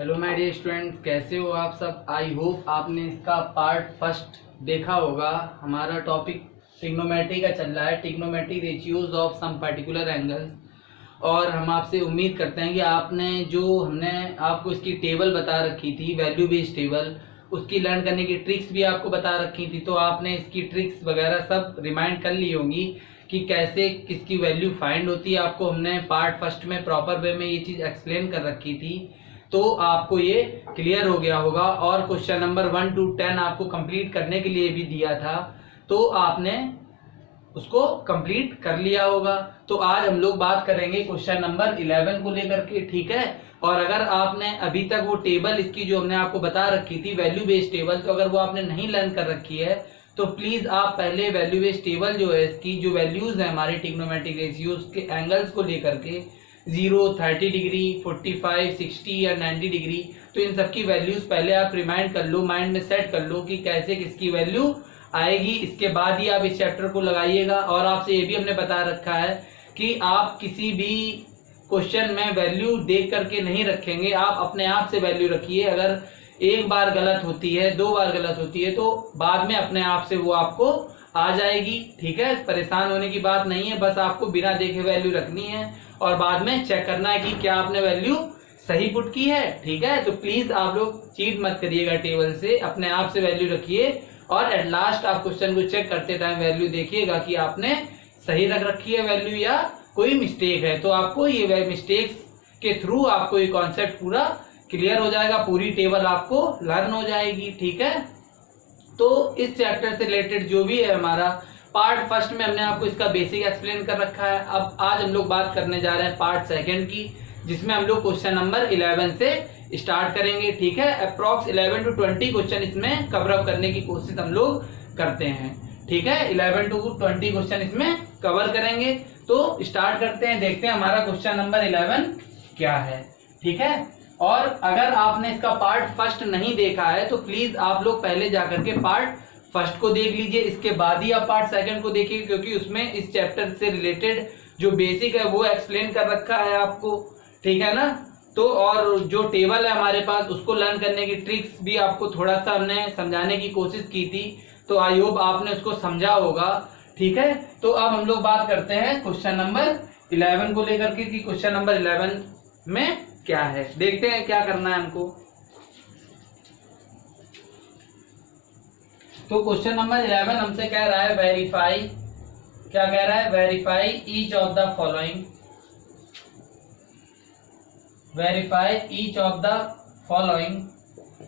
Hello my dear students, कैसे हो आप सब। आई होप आपने इसका पार्ट फर्स्ट देखा होगा। हमारा टॉपिक ट्रिग्नोमेट्री का चल रहा है, trigonometry ratios of some particular angles. और हम आपसे उम्मीद करते हैं कि हमने आपको इसकी टेबल बता रखी थी, वैल्यू बेस्ड टेबल, उसकी लर्न करने की ट्रिक्स भी आपको बता रखी थी। तो आपने इसकी ट्रिक्स वगैरह सब रिमाइंड कर ली होंगी कि कैसे किसकी वैल्यू फाइंड होती है। आपको हमने पार्ट फर्स्ट में प्रॉपर वे में ये चीज़ एक्सप्लेन कर रखी थी, तो आपको ये क्लियर हो गया होगा। और क्वेश्चन नंबर 1 to 10 आपको कंप्लीट करने के लिए भी दिया था, तो आपने उसको कंप्लीट कर लिया होगा। तो आज हम लोग बात करेंगे क्वेश्चन नंबर 11 को लेकर के, ठीक है। और अगर आपने अभी तक वो टेबल इसकी जो हमने आपको बता रखी थी वैल्यू बेस्ड टेबल, तो अगर वो आपने नहीं लर्न कर रखी है तो प्लीज आप पहले वैल्यू बेस्ड टेबल जो है, इसकी जो वैल्यूज है हमारे ट्रिग्नोमेट्रिक रेशियोज के एंगल्स को लेकर के 0, 30 डिग्री, 45, 60 या 90 डिग्री, तो इन सब की वैल्यूज पहले आप रिमाइंड कर लो, माइंड में सेट कर लो कि कैसे किसकी वैल्यू आएगी। इसके बाद ही आप इस चैप्टर को लगाइएगा। और आपसे ये भी हमने बता रखा है कि आप किसी भी क्वेश्चन में वैल्यू देख करके नहीं रखेंगे, आप अपने आप से वैल्यू रखिए। अगर एक बार गलत होती है, 2 बार गलत होती है, तो बाद में अपने आप से वो आपको आ जाएगी, ठीक है। परेशान होने की बात नहीं है, बस आपको बिना देखे वैल्यू रखनी है और बाद में चेक करना है कि क्या आपने वैल्यू सही पुट की है, ठीक है। तो प्लीज आप लोग चीट मत करिएगा टेबल से, अपने आप से वैल्यू रखिए और एट लास्ट आप क्वेश्चन को चेक करते टाइम वैल्यू देखिएगा कि आपने सही रख रखी है वैल्यू या कोई मिस्टेक है। तो आपको ये मिस्टेक्स के थ्रू आपको ये कॉन्सेप्ट पूरा क्लियर हो जाएगा, पूरी टेबल आपको लर्न हो जाएगी, ठीक है। तो इस चैप्टर से रिलेटेड जो भी है हमारा पार्ट फर्स्ट में हमने आपको इसका बेसिक एक्सप्लेन कर रखा है। अब आज हम लोग बात करने जा रहे हैं पार्ट सेकंड की, जिसमें हम लोग क्वेश्चन नंबर 11 से स्टार्ट करेंगे, ठीक है। अप्रॉक्स 11 to 20 क्वेश्चन इसमें कवर अप करने की कोशिश हम लोग करते हैं, ठीक है। 11 to 20 क्वेश्चन इसमें कवर करेंगे। तो स्टार्ट करते हैं, देखते हैं हमारा क्वेश्चन नंबर 11 क्या है, ठीक है। और अगर आपने इसका पार्ट फर्स्ट नहीं देखा है तो प्लीज आप लोग पहले जाकर के पार्ट फर्स्ट को देख लीजिए, इसके बाद ही आप पार्ट सेकंड को देखिए, क्योंकि उसमें इस चैप्टर से रिलेटेड जो बेसिक है वो एक्सप्लेन कर रखा है आपको, ठीक है ना। तो और जो टेबल है हमारे पास उसको लर्न करने की ट्रिक्स भी आपको थोड़ा सा हमने समझाने की कोशिश की थी, तो आई होप आपने उसको समझा होगा, ठीक है। तो अब हम लोग बात करते हैं क्वेश्चन नंबर 11 को लेकर के कि क्वेश्चन नंबर 11 में क्या है। देखते हैं क्या करना है हमको। तो क्वेश्चन नंबर 11 हमसे कह रहा है वेरीफाई, क्या कह रहा है, verify each of the following, verify each of the following,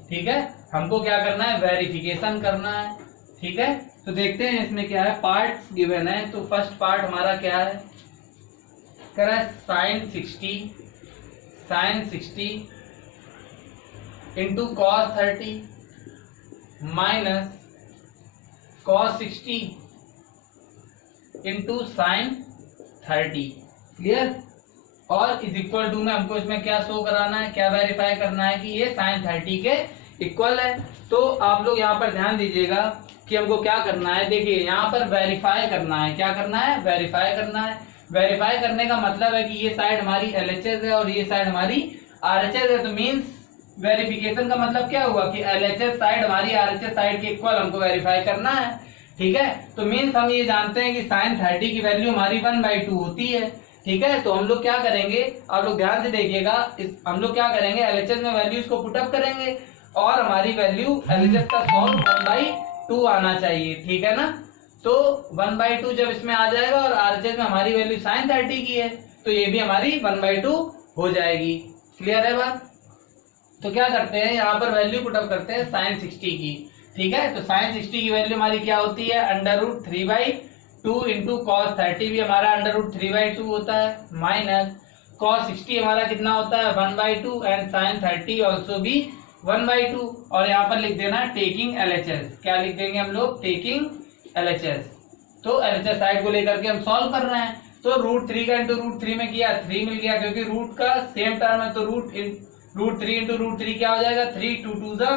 ठीक है। हमको क्या करना है, वेरिफिकेशन करना है, ठीक है। तो देखते हैं इसमें क्या है, पार्ट्स गिवन है। तो फर्स्ट पार्ट हमारा क्या है, कह रहा है sine 60 into cos 30 minus cos 60 into sine 30, clear. और इज इक्वल टू में हमको इसमें क्या शो कराना है, क्या वेरीफाई करना है कि ये साइन 30 के इक्वल है। तो आप लोग यहाँ पर ध्यान दीजिएगा कि हमको क्या करना है। देखिए यहाँ पर वेरीफाई करना है, क्या करना है, वेरीफाई करना है। वेरीफाई करने का मतलब है कि ये साइड हमारी LHS है और ये साइड हमारी RHS है। तो मींस वेरिफिकेशन का मतलब क्या हुआ कि LHS साइड हमारी RHS साइड के इक्वल हमको वेरीफाई करना है, ठीक है। तो मींस हम ये जानते हैं कि साइन 30 की वैल्यू हमारी 1/2 होती है, ठीक है। तो हम लोग क्या करेंगे, आप लोग ध्यान से देखिएगा, हम लोग क्या करेंगे, LHS में वैल्यूज को पुटअप करेंगे और हमारी वैल्यू LHS का सॉल्व 1/2 आना चाहिए, ठीक है ना। तो 1/2 जब इसमें आ जाएगा और RHS में हमारी वैल्यू साइन 30 की है, तो ये भी हमारी 1/2 हो जाएगी, क्लियर है बात। तो क्या करते हैं, यहाँ पर वैल्यू पुटअप करते हैं साइन 60 की, ठीक है। तो साइन 60 की वैल्यू हमारी क्या होती है, √3/2 इंटू कॉस 30 भी हमारा √3/2 होता है, माइनस कॉस 60 हमारा कितना होता है 1/2 एंड साइन 30 ऑल्सो भी 1/2। और यहाँ पर लिख देना टेकिंग LHS, क्या लिख देंगे हम लोग, टेकिंग LHS। तो LHS साइड को लेकर के हम सॉल्व कर रहे हैं। तो √3 का इंटू √3 में किया 3 मिल गया, क्योंकि रूट का सेम टर्म है। तो √3 इंटू √3 क्या हो जाएगा, 3 2 2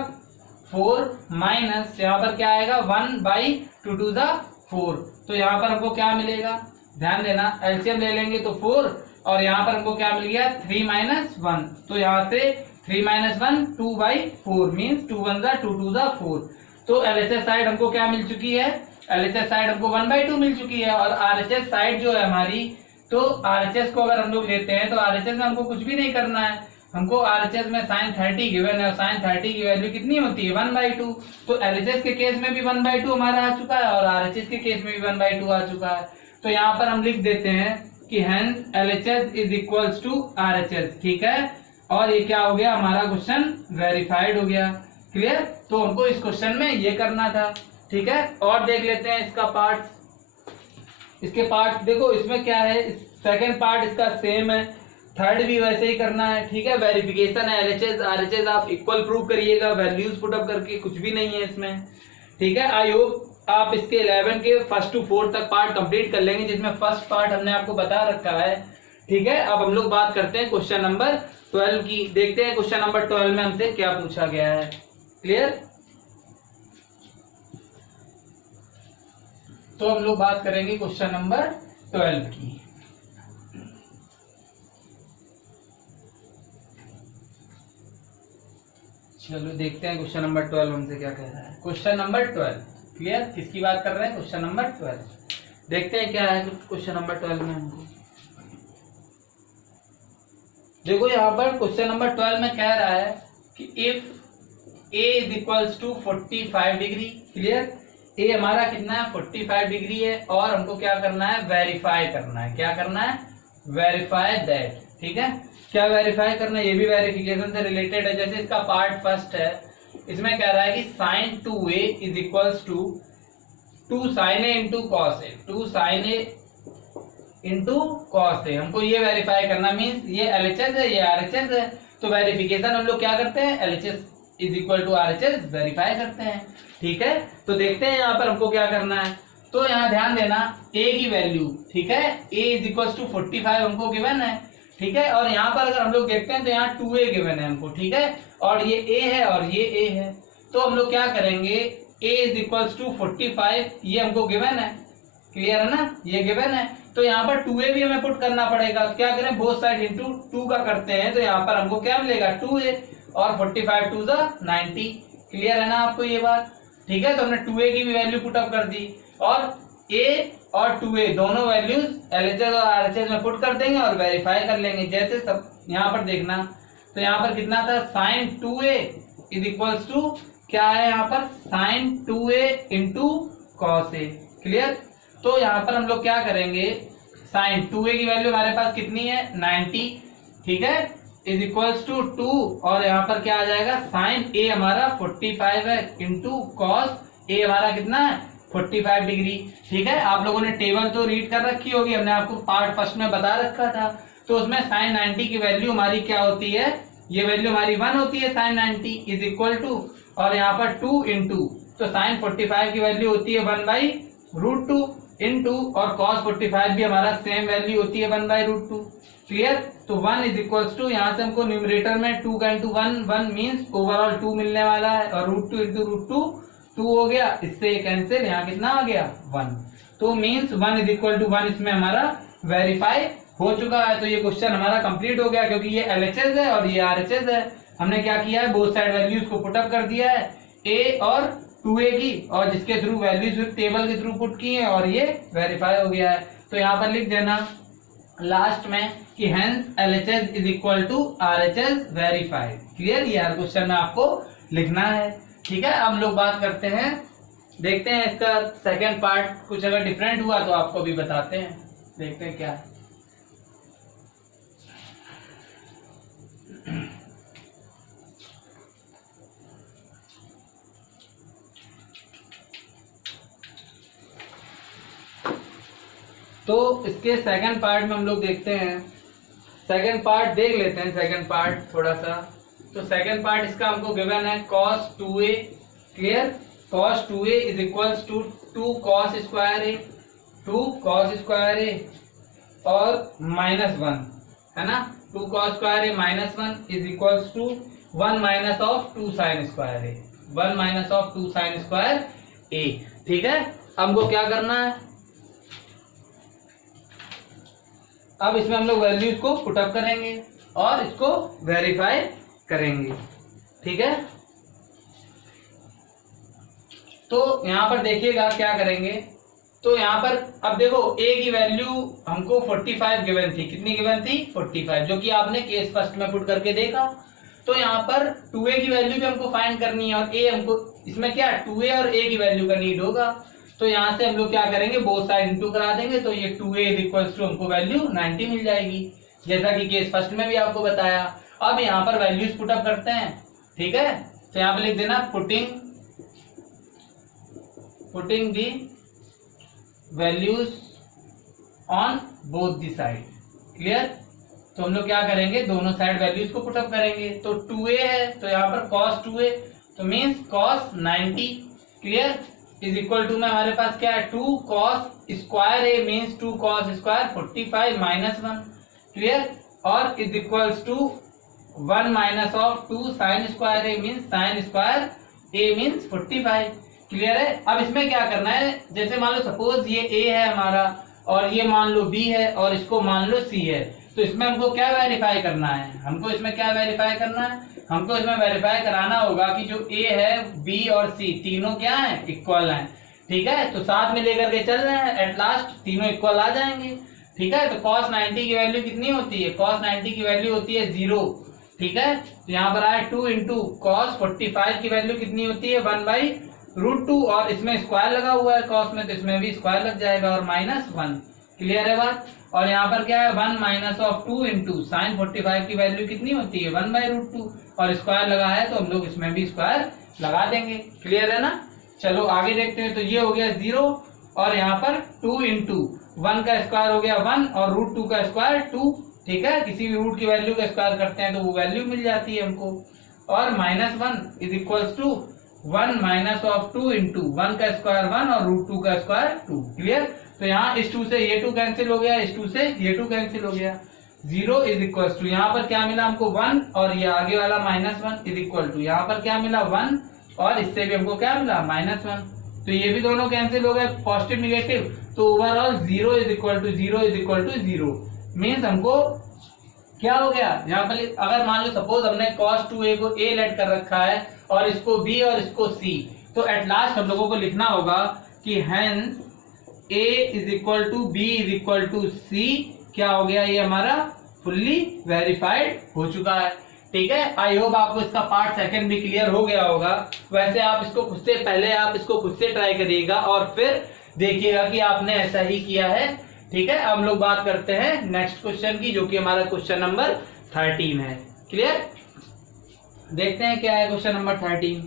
4 माइनस यहाँ पर क्या आएगा 1/2 4। तो यहाँ पर हमको क्या मिलेगा, ध्यान देना, एलसीएम ले लेंगे तो 4 और यहाँ पर हमको क्या मिल गया 3 - 1। तो यहाँ से 3 - 1 2/4 मीन्स 2 1 2 2 4। तो LHS साइड हमको क्या मिल चुकी है, LHS साइड हमको 1/2 मिल चुकी है। और RHS साइड जो है हमारी, तो RHS को अगर हम लोग लेते हैं तो RHS में हमको कुछ भी नहीं करना है, हमको RHS में sin 30 गिवन है और sin 30 की वैल्यू कितनी होती है 1/2। तो LHS के केस में भी 1/2 हमारा आ चुका है और RHS के केस में भी 1/2 आ चुका है। तो यहाँ पर हम लिख देते हैं कि hence LHS is equals to RHS, ठीक है। और ये क्या हो गया, हमारा क्वेश्चन वेरीफाइड हो गया। क्लियर। तो हमको इस क्वेश्चन में ये करना था, ठीक है। और देख लेते हैं इसका पार्ट। इसके पार्ट देखो, इसमें क्या है, सेकंड पार्ट इसका सेम है, थर्ड भी वैसे ही करना है, ठीक है। वेरिफिकेशन है, LHS RHS आप इक्वल प्रूव करिएगा वैल्यूज पुट अप करके, कुछ भी नहीं है इसमें, ठीक है। आई होप आप इसके 11 के फर्स्ट टू फोर्थ तक पार्ट कंप्लीट कर लेंगे, जिसमें फर्स्ट पार्ट हमने आपको बता रखा है, ठीक है। अब हम लोग बात करते हैं क्वेश्चन नंबर 12 की। देखते हैं क्वेश्चन नंबर 12 में हमसे क्या पूछा गया है। क्लियर। तो हम लोग बात करेंगे क्वेश्चन नंबर 12 की। चलो देखते हैं क्वेश्चन नंबर 12 हमसे क्या कह रहा है। Question number 12। क्लियर। किसकी बात कर रहे हैं, क्वेश्चन नंबर 12। देखते हैं क्या है क्वेश्चन नंबर 12 में हमको। देखो यहाँ पर क्वेश्चन नंबर 12 में कह रहा है कि if a is equals to 45 degree. Clear. A हमारा कितना है 45 डिग्री है और हमको क्या करना है, वेरीफाई करना है। क्या करना है, वेरीफाई दैट, ठीक है। क्या वेरीफाई करना है, ये भी वेरिफिकेशन से रिलेटेड है। जैसे इसका पार्ट फर्स्ट है, इसमें कह रहा है कि sin 2a is equals to 2 sin a into cos A, 2 sin a into cos A. हमको ये वेरीफाई करना, मीन्स ये LHS है, ये RHS है। तो वेरिफिकेशन हम लोग क्या करते हैं, LHS is equal to RHS verify करते हैं, ठीक है। तो देखते हैं यहाँ पर हमको क्या करना है। तो यहाँ ध्यान देना, a की वैल्यू, ठीक है, a इज इक्वल टू 45 हमको गिवन है, ठीक है। और यहाँ पर अगर हम लोग देखते हैं तो यहाँ 2a गिवन है हमको, ठीक है। और ये a है और ये a है। तो हम लोग क्या करेंगे, a इज इक्वल टू 45 ये हमको गिवन है। क्लियर है ना, ये गिवन है। तो यहाँ पर 2a भी हमें पुट करना पड़ेगा। क्या करें, बोथ साइड इंटू 2 का करते हैं, तो यहाँ पर हमको क्या मिलेगा 2a और 45 2 90। क्लियर है ना आपको ये बात, ठीक है। तो हमने 2a की भी वैल्यू पुट अप कर दी और a और 2a दोनों वैल्यूज LHS और RHS में पुट कर देंगे और वेरीफाई कर लेंगे। जैसे सब यहाँ पर देखना, तो यहाँ पर कितना था, sin 2a is equals to क्या है यहाँ पर, sin 2a इंटू कॉस ए। क्लियर। तो यहाँ पर हम लोग क्या करेंगे, sin 2a की वैल्यू हमारे पास कितनी है 90, ठीक है, इज इक्वल्स टू 2 और यहाँ पर क्या आ जाएगा, sin a हमारा 45 है इंटू कॉस a हमारा कितना है 45 डिग्री, ठीक है। आप लोगों ने टेबल तो रीड कर रखी होगी, हमने आपको पार्ट फर्स्ट में बता रखा था। तो उसमें sin 90 की वैल्यू हमारी क्या होती है, ये वैल्यू हमारी 1 होती है sin 90 इज इक्वल टू, और यहाँ पर 2 इंटू, तो sin 45 की वैल्यू होती है 1/√2 इंटू, और cos 45 भी हमारा सेम वैल्यू होती है 1/√2। क्लियर। तो 1 इज इक्वल्स टू, यहाँ से हमको न्यूमरेटर में 2 का इंटू 1 मीन्स ओवरऑल 2 मिलने वाला है, और √2 इंटू √2 2 हो गया, इससे कैंसिल, यहाँ कितना आ गया 1। तो मीन्स 1 इज इक्वल टू 1 इसमें हमारा वेरीफाई हो चुका है। तो ये क्वेश्चन हमारा कंप्लीट हो गया, क्योंकि ये LHS है और ये RHS है। हमने क्या किया है, बोथ साइड वैल्यूज को पुटअप कर दिया है, a और 2a की, और जिसके थ्रू वैल्यूज टेबल के थ्रू पुट की है और ये वेरीफाई हो गया है। तो यहाँ पर लिख देना लास्ट में कि hence LHS is equal to RHS verified. Clear. ये हर क्वेश्चन में आपको लिखना है, ठीक है। अब हम लोग बात करते हैं, देखते हैं इसका सेकंड पार्ट, कुछ अगर डिफरेंट हुआ तो आपको भी बताते हैं, देखते हैं क्या है। तो इसके सेकंड पार्ट में हम लोग देखते हैं, सेकंड पार्ट देख लेते हैं, सेकंड पार्ट थोड़ा सा। तो सेकंड पार्ट इसका हमको गिवन है cos 2a। क्लियर। cos 2a is equals to 2 cos square a, 2 cos square a और -1 है ना, 2 cos square a -1 is equals to 1 minus of 2 sin square a, 1 minus of 2 sin square a, ठीक है। हमको क्या करना है, अब इसमें हम लोग वैल्यूज को पुटअप करेंगे और इसको वेरीफाई करेंगे। ठीक है, तो यहाँ पर देखिएगा क्या करेंगे। तो यहाँ पर अब देखो a की वैल्यू हमको 45 गिवन थी। कितनी गिवन थी? 45, जो कि आपने केस फर्स्ट में पुट करके देखा। तो यहाँ पर 2a की वैल्यू भी हमको फाइंड करनी है और a हमको इसमें क्या 2a और a की वैल्यू का नीड होगा। तो यहाँ से हम लोग क्या करेंगे, बोथ साइड इंटू करा देंगे। तो ये 2a इज इक्वल्स टू हमको वैल्यू 90 मिल जाएगी, जैसा कि केस फर्स्ट में भी आपको बताया। अब यहाँ पर वैल्यूज पुटअप करते हैं। ठीक है, तो यहाँ पर लिख देना putting the values on both the side. Clear, तो हम लोग क्या करेंगे, दोनों साइड वैल्यूज को पुटअप करेंगे। तो 2a है तो यहाँ पर cos 2a, तो means cos 90। Clear, is equal to में हमारे पास क्या है 2 cos square a means 2 cos square 45 minus 1। Clear, और is equals to 1 minus of 2 sin square a means sin square a means 45। Clear है, अब इसमें क्या करना है, जैसे मान लो सपोज ये a है हमारा और ये मान लो b है और इसको मान लो c है। तो इसमें हमको क्या वेरीफाई करना है, हमको इसमें क्या वेरीफाई करना है, हमको इसमें वेरीफाई कराना होगा कि जो a है b और c तीनों क्या है, इक्वल हैं। ठीक है, तो साथ में लेकर के चल रहे हैं, एट लास्ट तीनों इक्वल आ जाएंगे। ठीक है, तो cos 90 की वैल्यू कितनी होती है, cos 90 की वैल्यू होती है 0। ठीक है, तो यहाँ पर आए 2 इंटू cos 45 की वैल्यू कितनी होती है 1/√2 और इसमें स्क्वायर लगा हुआ है cos में, तो इसमें भी स्क्वायर लग जाएगा और -1। क्लियर है बात, और यहाँ पर क्या है 1 माइनस ऑफ 2 इंटू साइन 45 की वैल्यू कितनी होती है 1/√2 और स्क्वायर लगा है तो हम लोग इसमें भी स्क्वायर लगा देंगे। क्लियर है ना, चलो आगे देखते हैं। तो ये हो गया 0 और यहाँ पर 2 इंटू 1 का स्क्वायर हो गया 1 और √2 का स्क्वायर 2। ठीक है, किसी भी रूट की वैल्यू का स्क्वायर करते हैं तो वो वैल्यू मिल जाती है हमको। और -1 is equals to 1 minus of 2 into 1 का स्क्वायर 1 और √2 का स्क्वायर 2। क्लियर, तो यहाँ इस 2 से ये 2 कैंसिल हो गया, इस 2 से ये 2 कैंसिल हो गया। 0 इज इक्वल टू यहाँ पर क्या मिला हमको 1 और ये आगे वाला -1 इज इक्वल टू यहाँ पर क्या मिला 1 और इससे भी हमको क्या मिला -1। तो ये भी दोनों कैंसिल हो गए, पॉजिटिव निगेटिव। तो overall 0 is equal to 0 means हमको क्या हो गया, यहाँ पर अगर मान लो सपोज हमने cos 2a को a लेट कर रखा है और इसको b और इसको c, तो एट लास्ट हम लोगों को लिखना होगा कि hence a is equal to b is equal to c क्या हो गया, ये हमारा फुल्ली वेरीफाइड हो चुका है। ठीक है, आई होप आपको इसका पार्ट सेकंड भी क्लियर हो गया होगा। वैसे आप इसको खुद से पहले आप इसको खुद से ट्राई करिएगा और फिर देखिएगा कि आपने ऐसा ही किया है। ठीक है, अब हम लोग बात करते हैं नेक्स्ट क्वेश्चन की, जो कि हमारा क्वेश्चन नंबर 13 है। क्लियर, देखते हैं क्या है क्वेश्चन नंबर 13।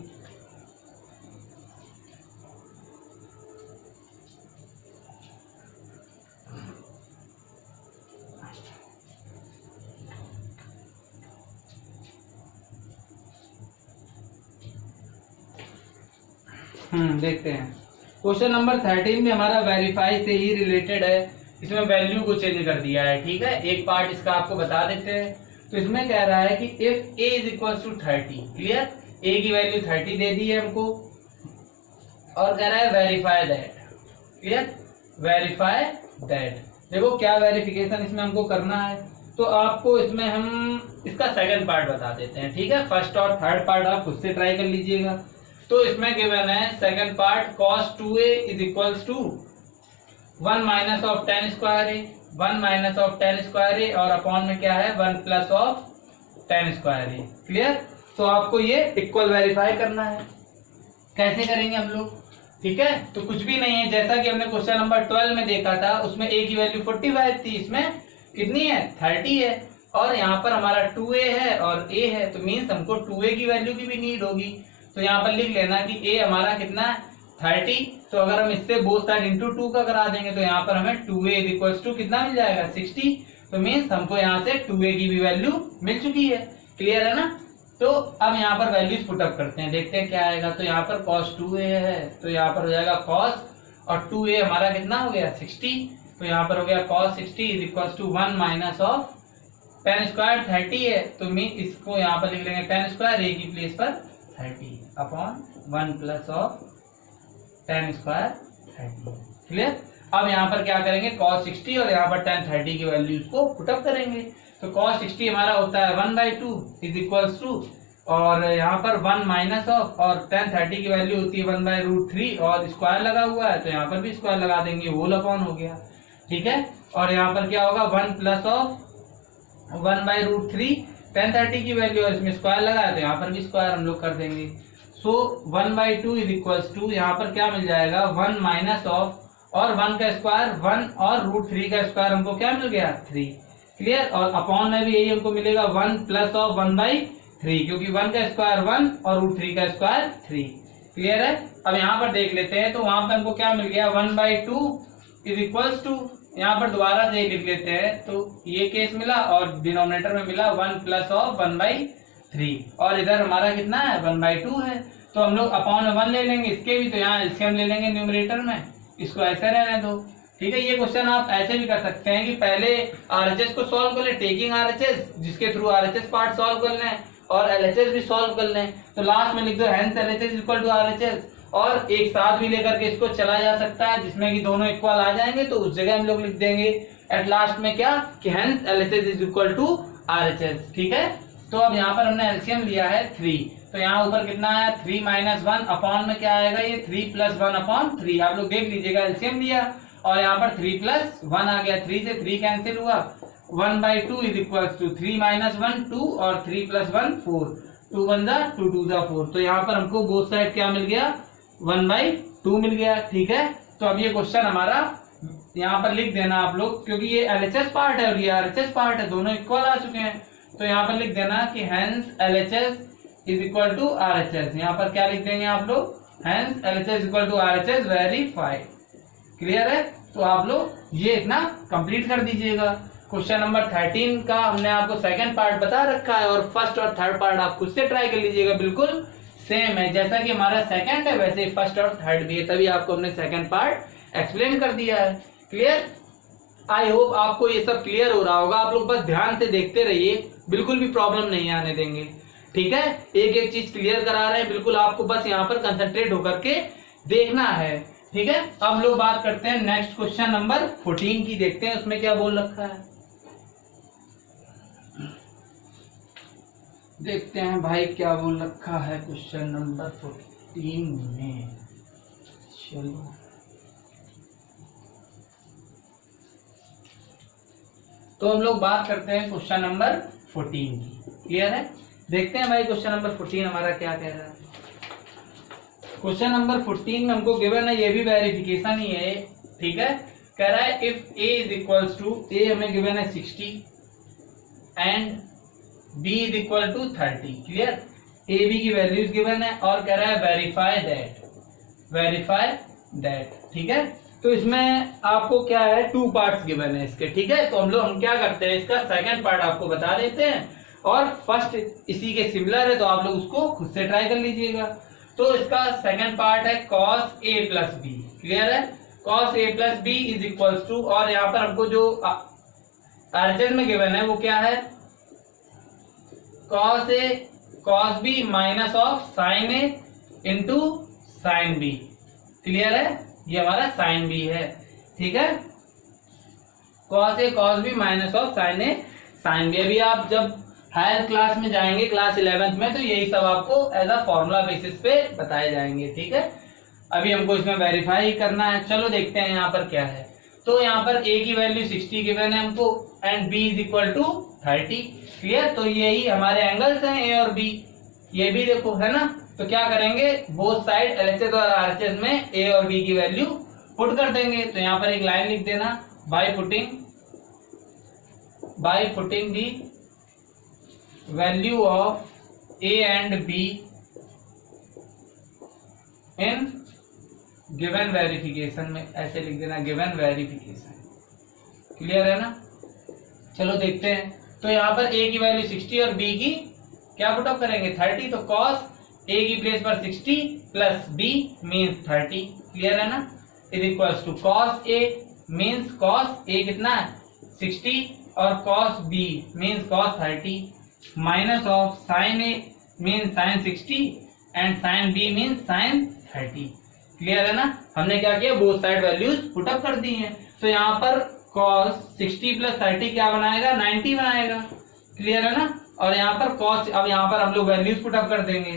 देखते हैं क्वेश्चन नंबर 13 में हमारा वेरीफाई से ही रिलेटेड है। इसमें वैल्यू को चेंज कर दिया है। ठीक है, एक पार्ट इसका आपको बता देते हैं। तो इसमें कह रहा है कि if a is equal to 30। Clear, a की वैल्यू 30 दे दी है हमको और कह रहा है verify that. Clear, verify that. देखो क्या वेरिफिकेशन इसमें हमको करना है, तो आपको इसमें हम इसका सेकंड पार्ट बता देते हैं। ठीक है, फर्स्ट और थर्ड पार्ट आप खुद से ट्राई कर लीजिएगा। तो इसमें गिवन है second part cos 2a is equals to 1 minus of 10 square a, 1 minus of 10 square a और अपॉन में क्या है 1 plus of 10 square a। Clear, तो आपको ये इक्वल वेरीफाई करना है। कैसे करेंगे हम लोग? ठीक है, तो कुछ भी नहीं है, जैसा कि हमने क्वेश्चन नंबर 12 में देखा था, उसमें a की वैल्यू 45 थी, इसमें कितनी है 30 है और यहाँ पर हमारा 2a है और a है, तो मीन्स हमको 2a की वैल्यू की भी नीड होगी। तो यहाँ पर लिख लेना कि a हमारा कितना है 30। तो अगर हम इससे बोथ साइड इंटू 2 का करा देंगे तो यहाँ पर हमें 2a इज इक्वल्स टू कितना मिल जाएगा 60। तो मीन्स हमको यहाँ से 2a की भी वैल्यू मिल चुकी है। क्लियर है ना, तो अब यहाँ पर वैल्यूज पुटअप करते हैं, देखते हैं क्या आएगा। तो यहाँ पर cos 2a है तो यहाँ पर हो जाएगा cos और 2a हमारा कितना हो गया 60। तो यहाँ पर हो गया cos 60 is equals to 1 minus of 10 square 30 है, तो मैं इसको यहाँ पर लिख लेंगे 10 स्क्वायर a की प्लेस पर 30 upon 1 plus of 10 square 30। Clear, अब यहाँ पर क्या करेंगे cos 60 और यहाँ पर tan 30 की वैल्यूज को पुटअप करेंगे। तो cos 60 हमारा होता है 1/2 इज इक्वल्स टू, और यहाँ पर 1 माइनस ऑफ, और tan 30 की वैल्यू होती है 1/√3 और स्क्वायर लगा हुआ है तो यहाँ पर भी स्क्वायर लगा देंगे, होल अपॉन हो गया। ठीक है, और यहाँ पर क्या होगा 1 प्लस ऑफ 1/√3 tan 30 की वैल्यू, और इसमें स्क्वायर लगा है तो यहाँ पर भी स्क्वायर हम लोग कर देंगे। सो 1/2 इज इक्वल्स टू, यहाँ पर क्या मिल जाएगा 1 माइनस ऑफ, और 1 का स्क्वायर 1 और √3 का स्क्वायर हमको क्या मिल गया 3। क्लियर, और अपॉन में भी यही हमको मिलेगा 1 प्लस ऑफ 1/3, क्योंकि 1 का स्क्वायर 1 और √3 का स्क्वायर 3। क्लियर है। अब यहाँ पर देख लेते हैं, तो वहां पर हमको क्या मिल गया 1/2 इज इक्वल्स टू, यहाँ पर दोबारा से लिख लेते हैं, तो ये केस मिला और डिनोमिनेटर में मिला 1 प्लस ऑफ 1/3, और इधर हमारा कितना है 1/2 है, तो हम लोग अपॉन में 1 ले लेंगे इसके भी, तो यहाँ एलसीएम ले लेंगे न्यूमरेटर में, इसको ऐसे रहने दो। ठीक है, ये क्वेश्चन आप ऐसे भी कर सकते हैं कि पहले आरएचएस को सॉल्व कर ले, टेकिंग आरएचएस, जिसके थ्रू आरएचएस पार्ट सॉल्व कर लें और एलएचएस भी सॉल्व कर लें, तो लास्ट में लिख दो hence LHS equal to RHS, और एक साथ भी लेकर के इसको चला जा सकता है जिसमें कि दोनों इक्वल आ जाएंगे, तो उस जगह हम लोग लिख देंगे एट लास्ट में क्या कि hence LHS is equal to RHS. ठीक है, तो अब यहाँ पर हमने एलसीएम लिया है 3, तो यहाँ ऊपर कितना आया 3 माइनस 1, अपॉन में क्या आएगा ये 3 प्लस 1/3, आप लोग देख लीजिएगा, एलसीएम लिया और यहाँ पर 3 प्लस 1 आ गया, 3 से 3 कैंसिल हुआ, 1/2 इज इक्वल्स टू 3 माइनस 1 2 और 3 प्लस 1 4, 2 1 जा 2 2 जा 4, तो यहाँ पर हमको बोथ साइड क्या मिल गया 1/2 मिल गया। ठीक है, तो अब ये क्वेश्चन हमारा यहाँ पर लिख देना आप लोग, क्योंकि ये एलएचएस पार्ट है और ये आरएचएस पार्ट है, दोनों इक्वल आ चुके हैं, तो यहाँ पर लिख देना कि hence LHS is equal to RHS. यहाँ पर क्या लिख देंगे आप लोग, hence LHS equal to RHS verified. Clear है, तो आप लोग ये इतना कंप्लीट कर दीजिएगा। क्वेश्चन नंबर 13 का हमने आपको सेकंड पार्ट बता रखा है, और फर्स्ट और थर्ड पार्ट आप खुद से ट्राई कर लीजिएगा, बिल्कुल सेम है, जैसा कि हमारा सेकंड है वैसे ही फर्स्ट और थर्ड भी है, तभी आपको हमने सेकंड पार्ट एक्सप्लेन कर दिया है। क्लियर, आई होप आपको ये सब क्लियर हो रहा होगा, आप लोग बस ध्यान से देखते रहिए, बिल्कुल भी प्रॉब्लम नहीं आने देंगे। ठीक है, एक एक चीज क्लियर करा रहे हैं, बिल्कुल आपको बस यहाँ पर कंसंट्रेट होकर के देखना है। ठीक है, अब लोग बात करते हैं नेक्स्ट क्वेश्चन नंबर 14 की, देखते हैं उसमें क्या बोल रखा है, देखते हैं भाई क्या बोल रखा है क्वेश्चन नंबर 14 में। चलो तो हम लोग बात करते हैं क्वेश्चन नंबर 14 की। क्लियर है, देखते हैं भाई क्वेश्चन नंबर 14 हमारा क्या कह रहा है। क्वेश्चन नंबर 14 में हमको गिवन है, ये भी वेरिफिकेशन ही है। ठीक है, कह रहा है if a is equals to, a हमें गिवन है 60 and b is equal to 30। Clear, a b की वैल्यूज गिवन है और कह रहा है वेरीफाई दैट। ठीक है, तो इसमें आपको क्या है 2 पार्ट्स गिवन है इसके। ठीक है, तो हम क्या करते हैं, इसका सेकंड पार्ट आपको बता देते हैं, और फर्स्ट इसी के सिमिलर है तो आप लोग उसको खुद से ट्राई कर लीजिएगा। तो इसका सेकंड पार्ट है cos a plus B. Clear है, cos a plus B is equals to, और यहाँ पर हमको जो आरएचएस में गिवन है वो क्या है cos a cos b minus of sin a into sin b। Clear है, ये हमारा sin b है। ठीक है, cos a cos b minus of sin a sin b। अभी आप जब हायर क्लास में जाएंगे क्लास 11th में, तो यही सब आपको एज अ फॉर्मूला बेसिस पे बताए जाएंगे। ठीक है, अभी हमको इसमें वेरीफाई करना है। चलो देखते हैं यहाँ पर क्या है। तो यहाँ पर a की वैल्यू 60 गिवन है हमको and b is equal to 30। Clear, तो यही हमारे एंगल्स हैं a और b, ये भी देखो है ना। तो क्या करेंगे, बोथ साइड एलएचएस और आरएचएस में a और b की वैल्यू पुट कर देंगे। तो यहाँ पर एक लाइन लिख देना, by putting the value of a and b in given verification में, ऐसे लिख देना गिवन वेरिफिकेशन। क्लियर है ना। चलो देखते हैं, तो यहाँ पर a की वैल्यू 60 और b की क्या पुटअप करेंगे 30, तो cos a की प्लेस पर 60 प्लस b मीन्स 30। क्लियर है ना, is equals to cos a means cos a कितना है 60 और cos b means cos 30 minus of sin a means sin 60 and sin b means sin 30। Clear है ना, हमने क्या किया बोथ साइड वैल्यूज पुटअप कर दी हैं। तो यहाँ पर cos 60 प्लस 30 क्या बनाएगा, 90 बनाएगा। क्लियर है ना। और यहाँ पर cos, अब यहाँ पर हम लोग वैल्यूज पुट अप कर देंगे।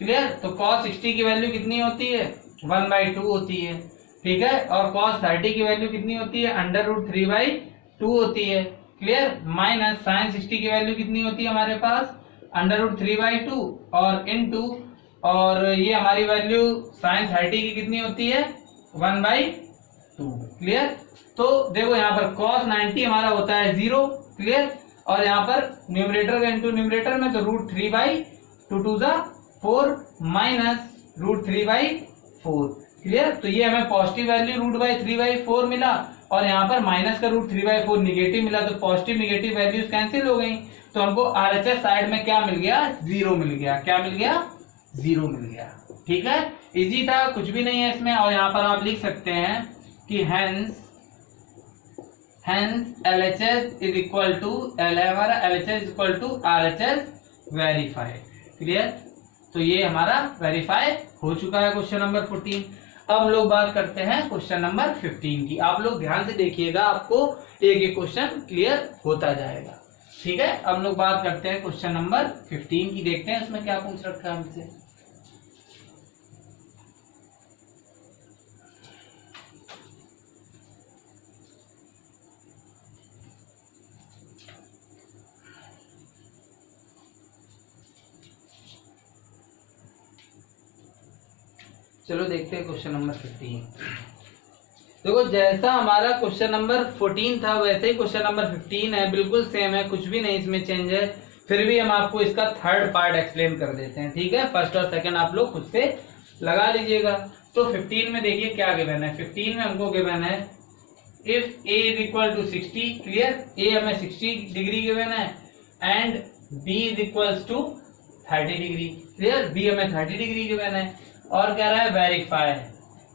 क्लियर। तो cos 60 की वैल्यू कितनी होती है, 1/2 होती है। ठीक है। और cos 30 की वैल्यू कितनी होती है, √3/2 होती है। क्लियर। माइनस sin 60 की वैल्यू कितनी होती है हमारे पास, √3/2 और इनटू, और ये हमारी वैल्यू sin 30 की कितनी होती है, 1/2। क्लियर। तो देखो यहाँ पर cos 90 हमारा होता है 0। क्लियर। और यहाँ पर न्यूमरेटर का इंटू न्यूमरेटर में, तो √3/2 2 4 माइनस √3/4। क्लियर। तो ये हमें पॉजिटिव वैल्यू √3/4 मिला, और यहाँ पर माइनस का √3/4 निगेटिव मिला। तो पॉजिटिव निगेटिव वैल्यूज कैंसिल हो गई, तो हमको RHS साइड में क्या मिल गया, 0 मिल गया। क्या मिल गया, 0 मिल गया। ठीक है। इजी था, कुछ भी नहीं है इसमें। और यहाँ पर आप लिख सकते हैं कि hence LHS is equal to, हमारा LHS is equal to RHS verified. Clear. तो ये हमारा वेरीफाई हो चुका है क्वेश्चन नंबर 14। अब हम लोग बात करते हैं क्वेश्चन नंबर 15 की। आप लोग ध्यान से देखिएगा, आपको एक एक क्वेश्चन क्लियर होता जाएगा। ठीक है। अब हम लोग बात करते हैं क्वेश्चन नंबर 15 की। देखते हैं उसमें क्या पूछ रखा है हमसे। चलो देखते हैं क्वेश्चन नंबर 15। देखो जैसा हमारा क्वेश्चन नंबर 14 था वैसे ही क्वेश्चन नंबर 15 है, बिल्कुल सेम है, कुछ भी नहीं इसमें चेंज है। फिर भी हम आपको इसका थर्ड पार्ट एक्सप्लेन कर देते हैं। ठीक है। फर्स्ट और सेकंड आप लोग खुद से लगा लीजिएगा। तो 15 में देखिए क्या गिवन है। 15 में हमको गिवन है if a is equal to 60। Clear. a हमें 60 डिग्री गिवन है and b is equal to 30 degree. Clear. b हमें 30 डिग्री गिवन है और कह रहा है वेरीफाई।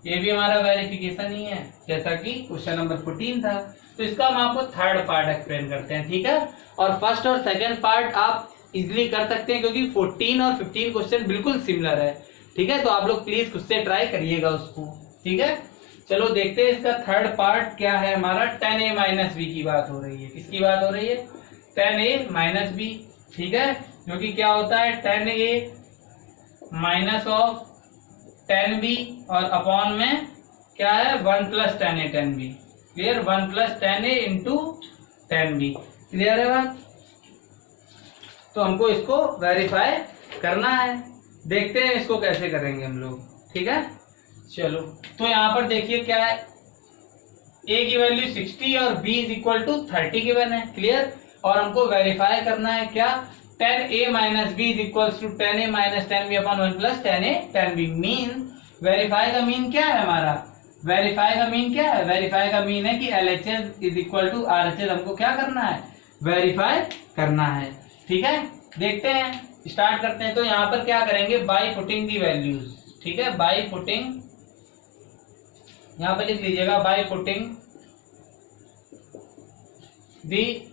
ये भी हमारा वेरिफिकेशन ही है जैसा कि क्वेश्चन नंबर 14 था। तो इसका हम आपको थर्ड पार्ट एक्सप्लेन करते हैं। ठीक है। और फर्स्ट और सेकंड पार्ट आप इजीली कर सकते हैं क्योंकि 14 और 15 क्वेश्चन बिल्कुल सिमिलर है। ठीक है। तो आप लोग प्लीज खुद से ट्राई करिएगा उसको। ठीक है। चलो देखते हैं इसका थर्ड पार्ट क्या है हमारा। 10a माइनस बी की बात हो रही है। किसकी बात हो रही है, 10a माइनस बी। ठीक है। जो कि क्या होता है 10a माइनस ऑफ 10b और अपॉन में क्या है 1 plus 10a 10b। Clear. 1 plus 10a into 10b। Clear है बात। तो हमको इसको वेरीफाई करना है। देखते हैं इसको कैसे करेंगे हम लोग। ठीक है। चलो तो यहाँ पर देखिए क्या है, a की वैल्यू 60 और b is equal to 30 given है। क्लियर। और हमको वेरीफाई करना है क्या, 10a minus B is equal to 10a minus 10b upon 1 plus 10a 10b। Mean verify का मीन क्या है हमारा, वेरीफाई का मीन क्या है, वेरीफाई का मीन है कि LHS is equal to RHS हमको क्या करना है, वेरीफाई करना है। ठीक है। देखते हैं, स्टार्ट करते हैं। तो यहाँ पर क्या करेंगे, बाई पुटिंग दी वैल्यूज। ठीक है। बाई पुटिंग, यहाँ पर लिख लीजिएगा by putting the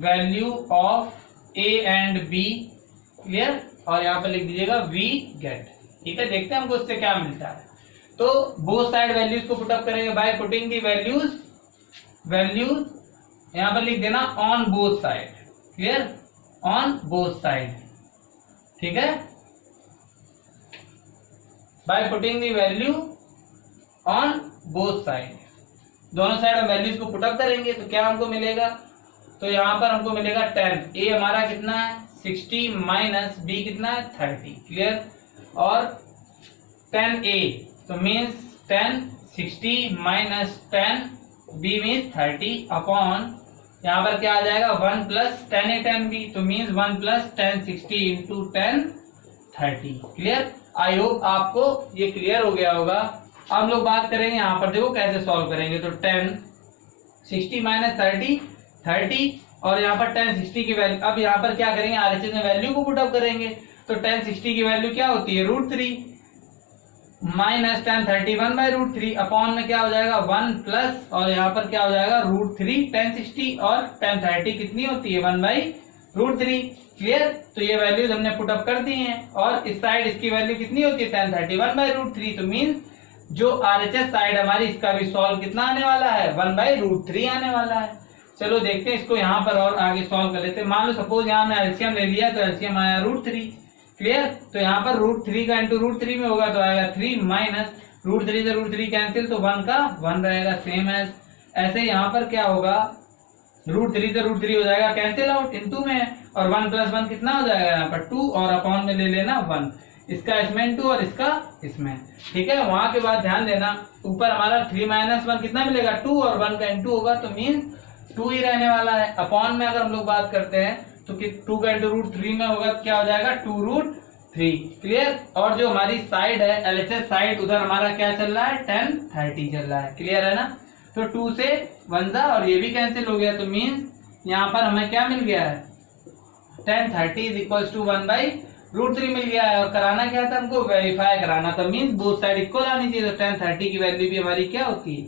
value of A and B। Clear. और यहाँ पर लिख दीजिएगा वी गेट। ठीक है। देखते हैं हमको इससे क्या मिलता है। तो बोथ साइड वैल्यूज को पुट अप करेंगे बाय पुटिंग दी वैल्यूज यहाँ पर लिख देना on both side. Clear. On both side. ठीक है। By putting the value on both side, दोनों साइड हम वैल्यूज को पुट अप करेंगे तो क्या हमको मिलेगा, तो यहाँ पर हमको मिलेगा 10। ए हमारा कितना है 60 माइनस बी कितना है 30। क्लियर। और 10a तो means 10 60 minus 10 b means 30 upon यहाँ पर क्या आ जाएगा 1 प्लस 10a 10b तो means 1 plus 10 60 into 10 30। Clear. I hope आपको ये क्लियर हो गया होगा। अब हम लोग बात करेंगे यहाँ पर, देखो कैसे सॉल्व करेंगे। तो 10 60 माइनस 30 और यहाँ पर 10 60 की वैल्यू, अब यहाँ पर क्या करेंगे RHS में वैल्यू को पुट अप करेंगे। तो 10 60 की वैल्यू क्या होती है √3 माइनस 10 31 बाई √3 अपॉन में क्या हो जाएगा 1 प्लस और यहाँ पर क्या हो जाएगा √3 10 60 और 10 30 कितनी होती है 1 बाई √3। क्लियर। तो ये वैल्यूज हमने पुट अप कर दी हैं और इस साइड इसकी वैल्यू कितनी होती है 10 31 बाई √3 तो मीन्स जो RHS साइड हमारी, इसका भी सॉल्व कितना आने वाला है, 1/√3 आने वाला है। चलो देखते हैं इसको यहाँ पर और आगे सॉल्व कर लेते हैं। मान लो सपोज यहाँ हमने एलसीएम ले लिया, तो एलसीएम आया √3, क्लियर। तो यहाँ पर √3 का इंटू √3 में होगा तो आएगा 3 माइनस √3 से √3 कैंसिल, तो 1 का 1 रहेगा सेम एज। ऐसे यहाँ पर क्या होगा, √3 से √3 हो जाएगा कैंसिल आउट, इंटू में, और 1 + 1 कितना हो जाएगा यहाँ पर 2, और अपॉन में ले लेना 1, इसका इसमें 2 और इसका इसमें, ठीक है। वहां के बाद ध्यान देना ऊपर हमारा 3 - 1 कितना मिलेगा 2, और 1 का इंटू होगा तो मीन्स 2 ही रहने वाला है। अपॉन में अगर हम लोग बात करते हैं तो 2 का इंटू √3 में होगा तो क्या हो जाएगा 2√3, क्लियर। और जो हमारी साइड है एलएचएस साइड, उधर हमारा क्या चल रहा है 10/30 चल रहा है, क्लियर है ना। तो 2 से 1 जा और ये भी कैंसिल हो गया, तो मीन्स यहाँ पर हमें क्या मिल गया है 10/30 = 1/√3 मिल गया है। और कराना क्या था हमको, वेरीफाई कराना था, मीन्स बोथ साइड इक्वल आनी चाहिए। तो 10/30 की वैल्यू भी हमारी क्या होती है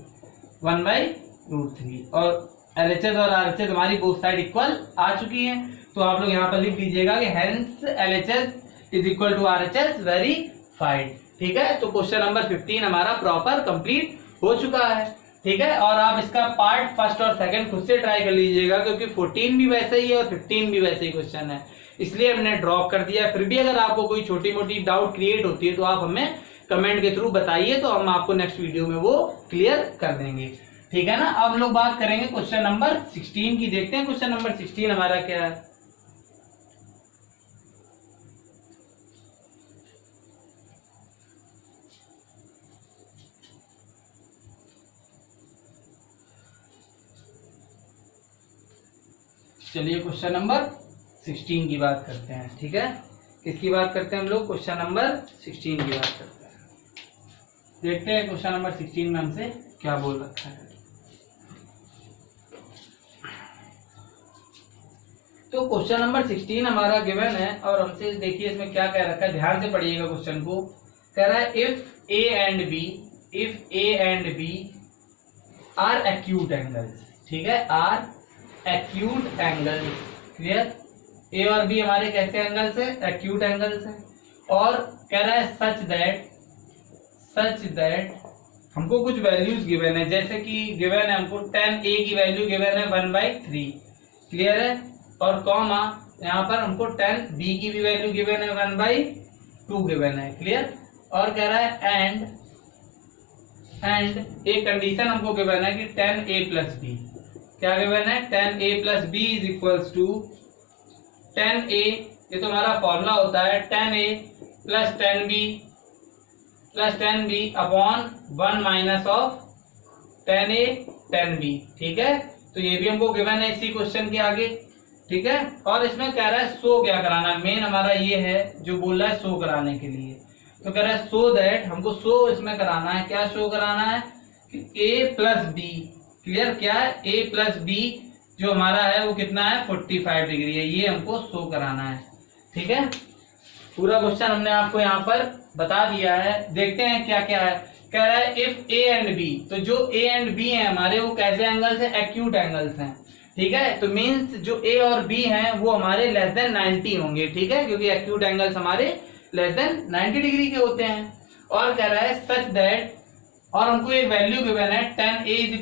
1/√3, और एलएचएस और आरएचएस हमारी बोथ साइड इक्वल आ चुकी है। तो आप लोग यहाँ पर लिख दीजिएगा कि हेंस एलएचएस = आरएचएस वेरीफाइड, ठीक है। तो क्वेश्चन नंबर 15 हमारा प्रॉपर कंप्लीट हो चुका है, ठीक है। और आप इसका पार्ट फर्स्ट और सेकंड खुद से ट्राई कर लीजिएगा, क्योंकि 14 भी वैसे ही है और 15 भी वैसे ही क्वेश्चन है, इसलिए हमने ड्रॉप कर दिया। फिर भी अगर आपको कोई छोटी मोटी डाउट क्रिएट होती है तो आप हमें कमेंट के थ्रू बताइए, तो हम आपको नेक्स्ट वीडियो में वो क्लियर कर देंगे, ठीक है ना। अब हम लोग बात करेंगे क्वेश्चन नंबर 16 की। देखते हैं क्वेश्चन नंबर 16 हमारा क्या है। चलिए क्वेश्चन नंबर 16 की बात करते हैं, ठीक है। किसकी बात करते हैं हम लोग, क्वेश्चन नंबर 16 की बात करते हैं। देखते हैं क्वेश्चन नंबर 16 में हमसे क्या बोल रखा है। तो क्वेश्चन नंबर 16 हमारा गिवन है, और हमसे देखिए इसमें क्या कह रखा है, ध्यान से पढ़िएगा क्वेश्चन को। कह रहा है if A and B are acute angles, ठीक है, are acute angle, clear. A और बी हमारे कैसे एंगल्स है, एक्यूट एंगल्स है। और कह रहा है सच दैट हमको कुछ वैल्यूज गिवन है, जैसे कि गिवन है हमको 10a की वैल्यू गिवन है 1/3, क्लियर है। और कॉमा यहाँ पर हमको 10b की भी वैल्यू गिवन है 1/2 गिवन है, क्लियर। और कह रहा है एंड एक कंडीशन हमको गिवन है कि 10a + b, क्या गिवन है 10a + b = 10a, ये तो हमारा फॉर्मूला होता है 10a + 10b upon 1 - 10a 10b, ठीक है। तो ये भी हमको गिवन है इसी क्वेश्चन के आगे, ठीक है। और इसमें कह रहा है शो क्या कराना, मेन हमारा ये है जो बोल रहा है शो कराने के लिए। तो कह रहा है सो दैट, हमको शो इसमें कराना है, क्या शो कराना है कि a + b, क्लियर, क्या है a + b जो हमारा है वो कितना है 45 डिग्री है, ये हमको शो कराना है, ठीक है। पूरा क्वेश्चन हमने आपको यहाँ पर बता दिया है। देखते हैं क्या क्या है। कह रहा है इफ ए एंड बी, तो जो ए एंड बी है हमारे वो कैसे एंगल्स हैं, एक्यूट एंगल्स हैं, ठीक है। तो मीन्स जो ए और बी हैं वो हमारे लेस देन 90 होंगे, ठीक है, क्योंकि एक्यूट एंगल्स हमारे लेस देन 90 डिग्री के होते हैं। और कह रहा है सच दैट, और हमको एक वैल्यू गिवन है 10a =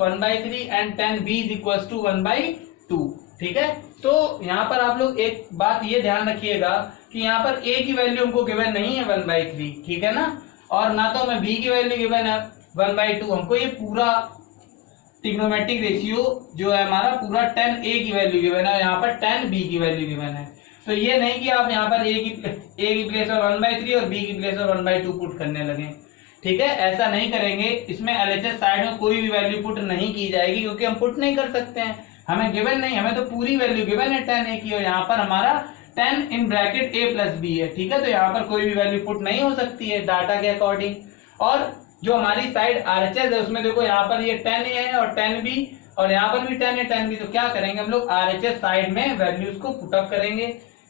1/3 एंड 10b = 1/2, ठीक है। तो यहाँ पर आप लोग एक बात ये ध्यान रखिएगा कि यहाँ पर a की वैल्यू हमको गिवन नहीं है 1/3, ठीक है ना, और ना तो हमें b की वैल्यू गिवन है 1/2। हमको ये पूरा ट्रिग्नोमेट्रिक रेशियो जो है हमारा पूरा 10a की वैल्यू गिवन है, यहाँ पर 10b की वैल्यू गिवन है। तो ये नहीं कि आप यहाँ पर a की प्लेस पर 1/3 और b की प्लेस पर 1/2 पुट करने लगे, ठीक है, ऐसा नहीं करेंगे। इसमें एलएचएस साइड में कोई भी वैल्यू पुट नहीं की जाएगी, क्योंकि हम पुट नहीं कर सकते हैं, हमें गिवन नहीं, हमें तो पूरी वैल्यू गिवन है 10a की, और यहाँ पर हमारा 10 इन ब्रैकेट a + b है, ठीक है। तो यहाँ पर कोई भी वैल्यू पुट नहीं हो सकती है डाटा के अकॉर्डिंग। और जो हमारी साइड आरएचएस है उसमें देखो यहाँ पर ये 10a है और 10b, और यहाँ पर भी 10a 10b, तो क्या करेंगे हम लोग आरएचएस साइड में वैल्यूज को पुटअप करेंगे,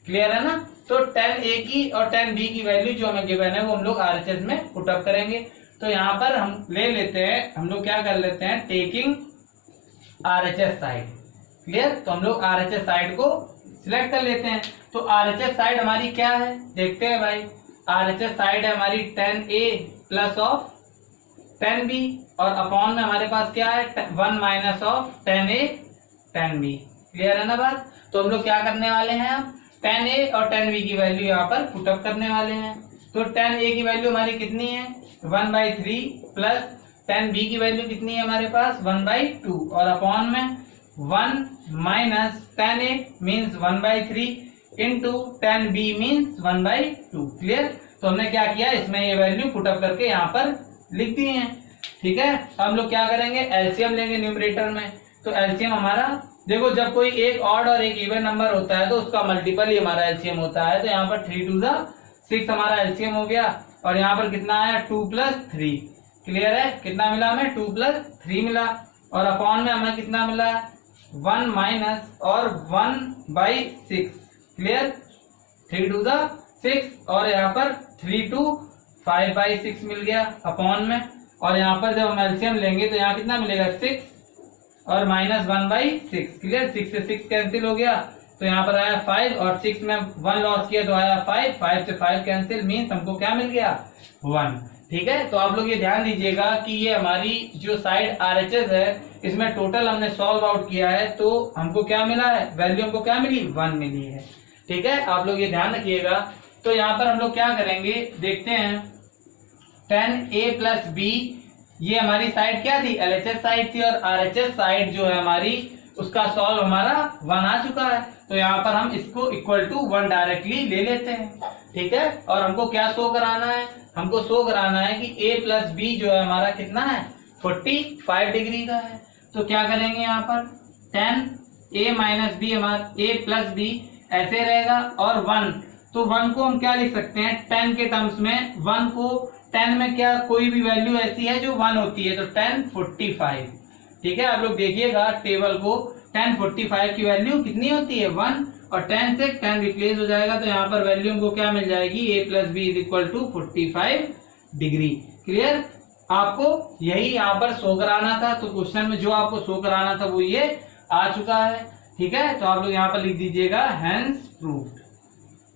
क्लियर है ना। तो 10a की और 10b की वैल्यू जो हमें गिवन है वो हम लोग आरएचएस में पुटअप करेंगे। तो यहाँ पर हम ले लेते हैं, हम लोग क्या कर लेते हैं, टेकिंग आरएचएस साइड, क्लियर। तो हम लोग आरएचएस साइड को सिलेक्ट कर लेते हैं। तो आरएचएस साइड हमारी क्या है देखते हैं भाई। आरएचएस साइड है हमारी 10a + 10b और अपॉन में हमारे पास क्या है 1 minus of 10a 10b। Clear है ना बात। तो हम लोग क्या करने वाले हैं अब 10a और 10b की वैल्यू यहाँ पर पुटअप करने वाले हैं। तो 10a की वैल्यू हमारी कितनी है 1/3 प्लस 10b की वैल्यू कितनी है हमारे पास 1/2 और अपॉन में 1 minus 10a means 1/3 into 10b means 1/2। Clear. तो हमने क्या किया इसमें ये वैल्यू पुटअप करके यहाँ पर लिख दी है। ठीक है। हम लोग क्या करेंगे एलसीएम लेंगे न्यूमरेटर में। तो एलसीएम हमारा देखो जब कोई एक ऑड और एक इवन नंबर होता है तो उसका मल्टीपल ही हमारा एलसीएम होता है। तो यहाँ पर 3 2 6 हमारा एलसीएम हो गया और यहाँ पर कितना आया 2 + 3। क्लियर है। कितना मिला हमें 2 + 3 मिला और अपॉन में हमें कितना मिला 1 माइनस और 1/6। क्लियर। 3 2 6 और यहाँ पर 3 2 5/6 मिल गया अपॉन में। और यहाँ पर जब हम एलसीएम लेंगे तो यहाँ कितना मिलेगा 6 और माइनस 1/6। क्लियर। 6 से 6 कैंसिल हो गया तो यहाँ पर आया 5 और 6 में 1 लॉस किया तो आया 5। 5 से 5 कैंसिल मीन्स हमको क्या मिल गया 1। ठीक है। तो आप लोग ये ध्यान दीजिएगा कि ये हमारी जो साइड आरएचएस है इसमें टोटल हमने सॉल्व आउट किया है तो हमको क्या मिला है वैल्यू हमको क्या मिली 1 मिली है। ठीक है। आप लोग ये ध्यान रखिएगा। तो यहाँ पर हम लोग क्या करेंगे देखते हैं 10a + b ये हमारी साइड क्या थी एलएचएस साइड थी और आरएचएस साइड जो है हमारी उसका सॉल्व हमारा 1 आ चुका है। तो यहाँ पर हम इसको इक्वल टू 1 डायरेक्टली ले लेते हैं। ठीक है। और हमको क्या शो कराना है हमको शो कराना है कि a + b जो है हमारा कितना है 45 डिग्री का है। तो क्या करेंगे यहाँ पर 10a - b हमारा a + b ऐसे रहेगा और 1 तो 1 को हम क्या लिख सकते हैं 10 के टर्म्स में 1 को 10 में क्या कोई भी वैल्यू ऐसी है जो 1 होती है तो 10 45। ठीक है। आप लोग देखिएगा टेबल को 10 45 की वैल्यू कितनी होती है 1 और 10 से 10 रिप्लेस हो जाएगा तो यहाँ पर वैल्यू हमको क्या मिल जाएगी a + b = 45 डिग्री। क्लियर। आपको यही यहाँ पर शो कराना था तो क्वेश्चन में जो आपको शो कराना था वो ये आ चुका है। ठीक है। तो आप लोग यहाँ पर लिख दीजिएगा हेंस प्रूव्ड।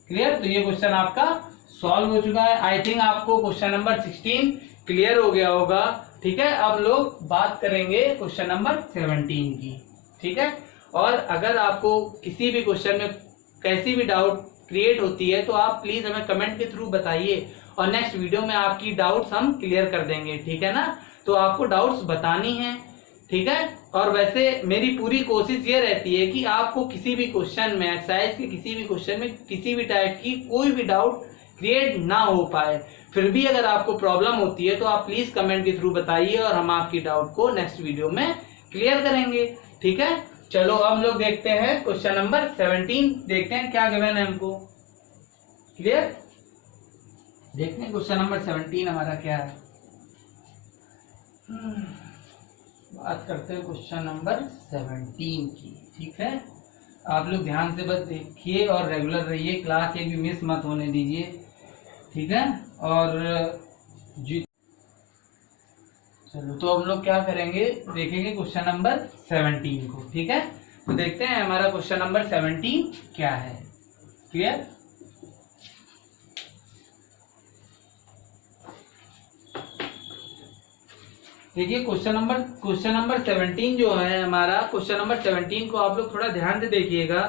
क्लियर। तो ये क्वेश्चन आपका सॉल्व हो चुका है। आई थिंक आपको क्वेश्चन नंबर 16 क्लियर हो गया होगा। ठीक है। अब लोग बात करेंगे क्वेश्चन नंबर 17 की। ठीक है। और अगर आपको किसी भी क्वेश्चन में कैसी भी डाउट क्रिएट होती है तो आप प्लीज हमें कमेंट के थ्रू बताइए और नेक्स्ट वीडियो में आपकी डाउट्स हम क्लियर कर देंगे। ठीक है ना। तो आपको डाउट्स बतानी है। ठीक है। और वैसे मेरी पूरी कोशिश ये रहती है कि आपको किसी भी क्वेश्चन में एक्सरसाइज के किसी भी क्वेश्चन में किसी भी टाइप की कोई भी डाउट क्रिएट ना हो पाए। फिर भी अगर आपको प्रॉब्लम होती है तो आप प्लीज कमेंट के थ्रू बताइए और हम आपकी डाउट को नेक्स्ट वीडियो में क्लियर करेंगे। ठीक है। चलो हम लोग देखते हैं क्वेश्चन नंबर 17 देखते हैं क्या गिवन है हमको। क्लियर। देखते हैं क्वेश्चन नंबर 17 हमारा क्या है। बात करते हैं क्वेश्चन नंबर 17 की। ठीक है। आप लोग ध्यान से बस देखिए और रेगुलर रहिए क्लास एक भी मिस मत होने दीजिए। ठीक है। और जी चलो तो हम लोग क्या करेंगे देखेंगे क्वेश्चन नंबर 17 को। ठीक है। तो देखते हैं हमारा क्वेश्चन नंबर 17 क्या है। क्लियर। देखिए क्वेश्चन नंबर 17 जो है हमारा क्वेश्चन नंबर 17 को आप लोग थोड़ा ध्यान से देखिएगा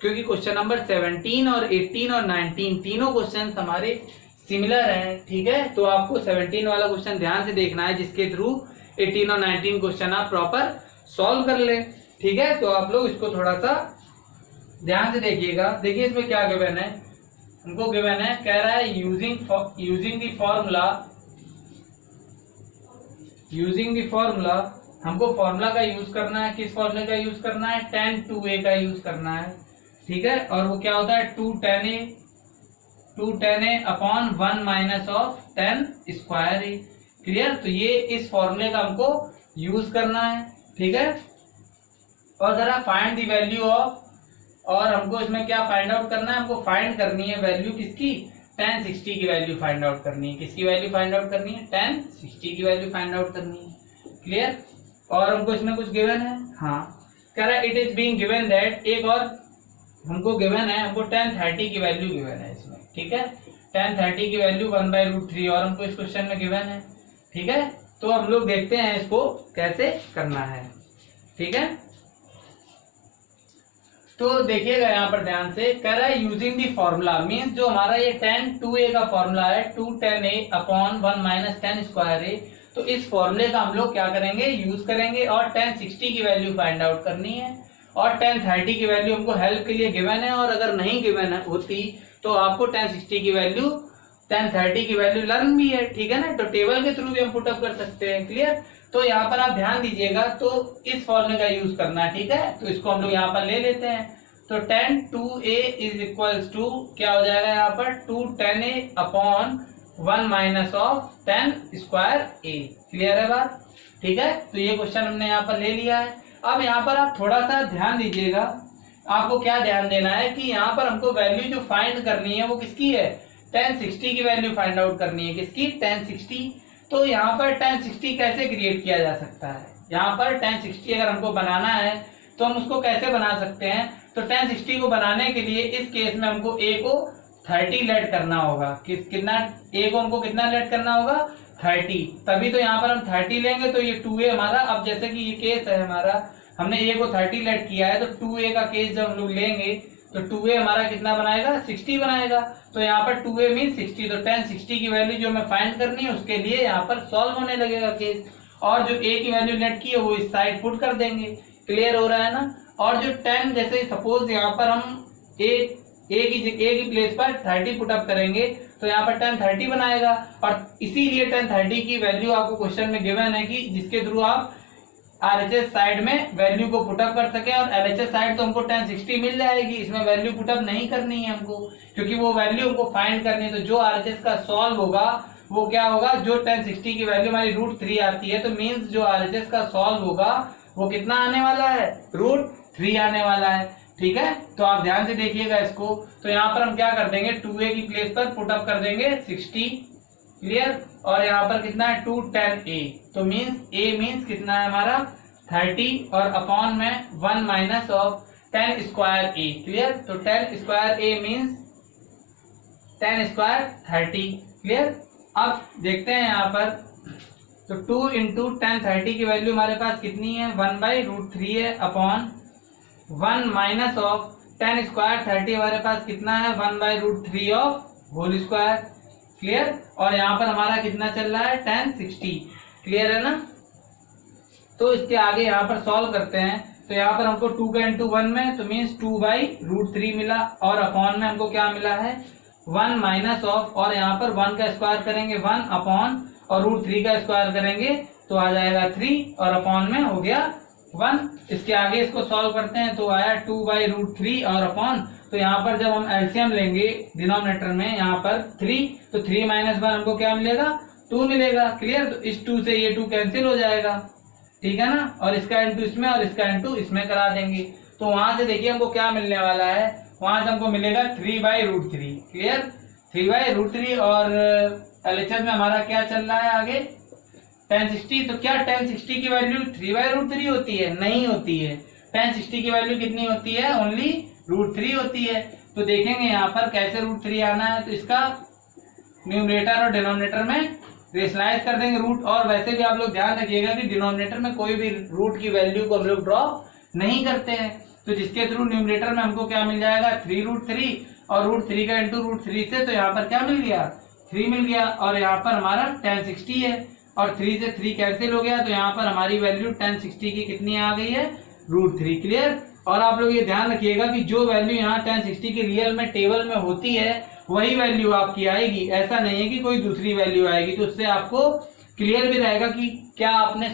क्योंकि क्वेश्चन नंबर 17 और 18 और 19 तीनों क्वेश्चन हमारे सिमिलर हैं। ठीक है। तो आपको 17 वाला क्वेश्चन ध्यान से देखना है जिसके थ्रू 18 और 19 क्वेश्चन आप प्रॉपर सॉल्व कर ले। ठीक है। तो आप लोग इसको थोड़ा सा ध्यान से देखिएगा। देखिए इसमें क्या गिवन है हमको गिवन है कह रहा है यूजिंग द फॉर्मूला हमको फॉर्मूला का यूज करना है। किस फॉर्मूले का यूज करना है 10 2a का यूज करना है। ठीक है। और वो क्या होता है 2 10a upon 1 minus of 10 square a। Clear. तो ये इस फॉर्मूले का हमको यूज करना है। ठीक है। और जरा फाइंड द वैल्यू ऑफ और हमको इसमें क्या फाइंड आउट करना है हमको फाइंड करनी है वैल्यू किसकी 10 60 की वैल्यू फाइंड आउट करनी है। किसकी वैल्यू फाइंड आउट करनी है 10 60 की वैल्यू फाइंड आउट करनी है। क्लियर। और हमको इसमें कुछ गिवन है। हाँ कह रहा है it is being given that एक और हमको गिवन है हमको 10 30 की वैल्यू गिवन है इसमें। ठीक है। 10 30 की वैल्यू 1/√3 और हमको इस क्वेश्चन में गिवन है। ठीक है। तो हम लोग देखते हैं इसको कैसे करना है, ठीक है। तो देखिएगा यहाँ पर ध्यान से, कह रहा है यूजिंग दी फॉर्मूला, मीन्स जो हमारा ये tan 2a का फॉर्मूला है 2 tan a upon 1 minus tan square a, तो इस फॉर्मूले का हम लोग क्या करेंगे, यूज करेंगे और tan 60 की वैल्यू फाइंड आउट करनी है और tan 30 की वैल्यू हमको हेल्प के लिए गिवन है, और अगर नहीं गिवन होती तो आपको tan 60 की वैल्यू tan 30 की वैल्यू लर्न भी है, ठीक है ना, तो टेबल के थ्रू भी हम पुटअप कर सकते हैं, क्लियर। तो यहाँ पर आप ध्यान दीजिएगा, तो इस फॉर्मूले का यूज करना है, ठीक है। तो इसको हम लोग यहाँ पर ले लेते हैं, तो tan 2a is equals to क्या हो जाएगा यहाँ पर 2 tan a upon 1 minus of tan square a, clear है बात, ठीक है। तो ये क्वेश्चन हमने यहाँ पर ले लिया है। अब यहाँ पर आप थोड़ा सा ध्यान दीजिएगा, आपको क्या ध्यान देना है कि यहाँ पर हमको वैल्यू जो फाइंड करनी है वो किसकी है, tan 60 की वैल्यू फाइंड आउट करनी है, किसकी, tan 60। तो यहाँ पर tan 60 कैसे क्रिएट किया जा सकता है, यहाँ पर tan 60 अगर हमको बनाना है तो हम उसको कैसे बना सकते हैं, तो tan 60 को बनाने के लिए इस केस में हमको a को 30 लेट करना होगा, कितना a को हमको कितना लेट करना होगा 30, तभी तो यहाँ पर हम 30 लेंगे तो ये 2a हमारा, अब जैसे कि ये केस है हमारा, हमने a को 30 लेट किया है, तो 2a का केस जब हम लोग लेंगे तो 2a हमारा कितना बनाएगा 60 बनाएगा, तो यहाँ पर 2a मीन 60, तो tan 60 की वैल्यू जो हमें फाइंड करनी है उसके लिए यहाँ पर सॉल्व होने लगेगा केस, और जो a की वैल्यू लेट की है वो इस साइड पुट कर देंगे, क्लियर हो रहा है ना। और जो 10 जैसे सपोज यहाँ पर हम a की प्लेस पर 30 पुटअप करेंगे तो यहाँ पर tan 30 बनाएगा, और इसीलिए tan 30 की वैल्यू आपको क्वेश्चन में गिवन है कि जिसके थ्रू आप RHS साइड में वैल्यू को पुटअप कर सके, और LHS साइड तो हमको tan 60 मिल जाएगी, इसमें वैल्यू पुटअप नहीं करनी है हमको, क्योंकि वो वैल्यू हमको फाइंड करनी है। तो जो RHS का सॉल्व होगा वो क्या होगा, जो tan 60 की वैल्यू हमारी √3 आती है, तो मीन्स जो RHS का सॉल्व होगा वो कितना आने वाला है, √3 आने वाला है, ठीक है। तो आप ध्यान से देखिएगा इसको, तो यहाँ पर हम क्या कर देंगे 2a की प्लेस पर पुटअप कर देंगे 60, क्लियर, और यहाँ पर कितना है 2 tan a, तो मीन्स a मीन्स कितना है हमारा 30 और अपॉन में 1 minus of tan square a, clear. तो tan square a means tan square 30, clear. अब देखते हैं यहाँ पर, तो 2 इंटू tan 30 की वैल्यू हमारे पास कितनी है 1/√3 है, upon 1 minus of tan square 30 हमारे पास कितना है 1/√3 ऑफ होल स्क्वायर, क्लियर। और यहाँ पर हमारा कितना चल रहा है tan 60, क्लियर है ना। तो इसके आगे यहाँ पर सॉल्व करते हैं, तो यहाँ पर हमको 2 का इंटू 1 में, तो मीन्स 2/√3 मिला, और अपॉन में हमको क्या मिला है 1 माइनस ऑफ, और यहाँ पर 1 का स्क्वायर करेंगे 1 अपॉन, और √3 का स्क्वायर करेंगे तो आ जाएगा 3, और अपॉन में हो गया 1। इसके आगे इसको सॉल्व करते हैं तो आया 2/√3 और अपॉन, तो यहाँ पर जब हम एलसीएम लेंगे डिनोमिनेटर में यहाँ पर 3, तो 3 माइनस 1 हमको क्या मिलेगा 2 मिलेगा, क्लियर। तो इस 2 से ये 2 कैंसिल हो जाएगा, ठीक है ना, और इसका इंटू इसमें और इसका इंटू इसमें करा देंगे, तो वहां से देखिए हमको क्या मिलने वाला है, वहां से हमको मिलेगा 3/√3, क्लियर 3/√3, और एलएचएस में हमारा क्या चल रहा है आगे tan 60, तो क्या tan 60 की वैल्यू 3/√3 होती है, नहीं होती है, tan 60 की वैल्यू कितनी होती है ओनली √3 होती है। तो देखेंगे यहाँ पर कैसे √3 आना है, तो इसका न्यूमरेटर और डिनोमिनेटर में रेशनलाइज कर देंगे रूट, और वैसे भी आप लोग ध्यान रखिएगा कि डिनोमिनेटर में कोई भी रूट की वैल्यू को हम लोग ड्रॉ नहीं करते हैं, तो जिसके थ्रू न्यूमरेटर में हमको क्या मिल जाएगा 3√3, और √3 का इंटू √3 से, तो यहाँ पर क्या मिल गया 3 मिल गया, और यहाँ पर हमारा tan 60 है, और 3 से 3 कैंसिल हो गया, तो यहाँ पर हमारी वैल्यू tan 60 की कितनी आ गई है √3, क्लियर। और आप लोग ये ध्यान रखिएगा कि जो वैल्यू यहाँ tan 60 की रियल में टेबल में होती है वही वैल्यू आपकी आएगी, ऐसा नहीं है कि कोई दूसरी वैल्यू आएगी, तो उससे आपको क्लियर भी रहेगा कि क्या आपने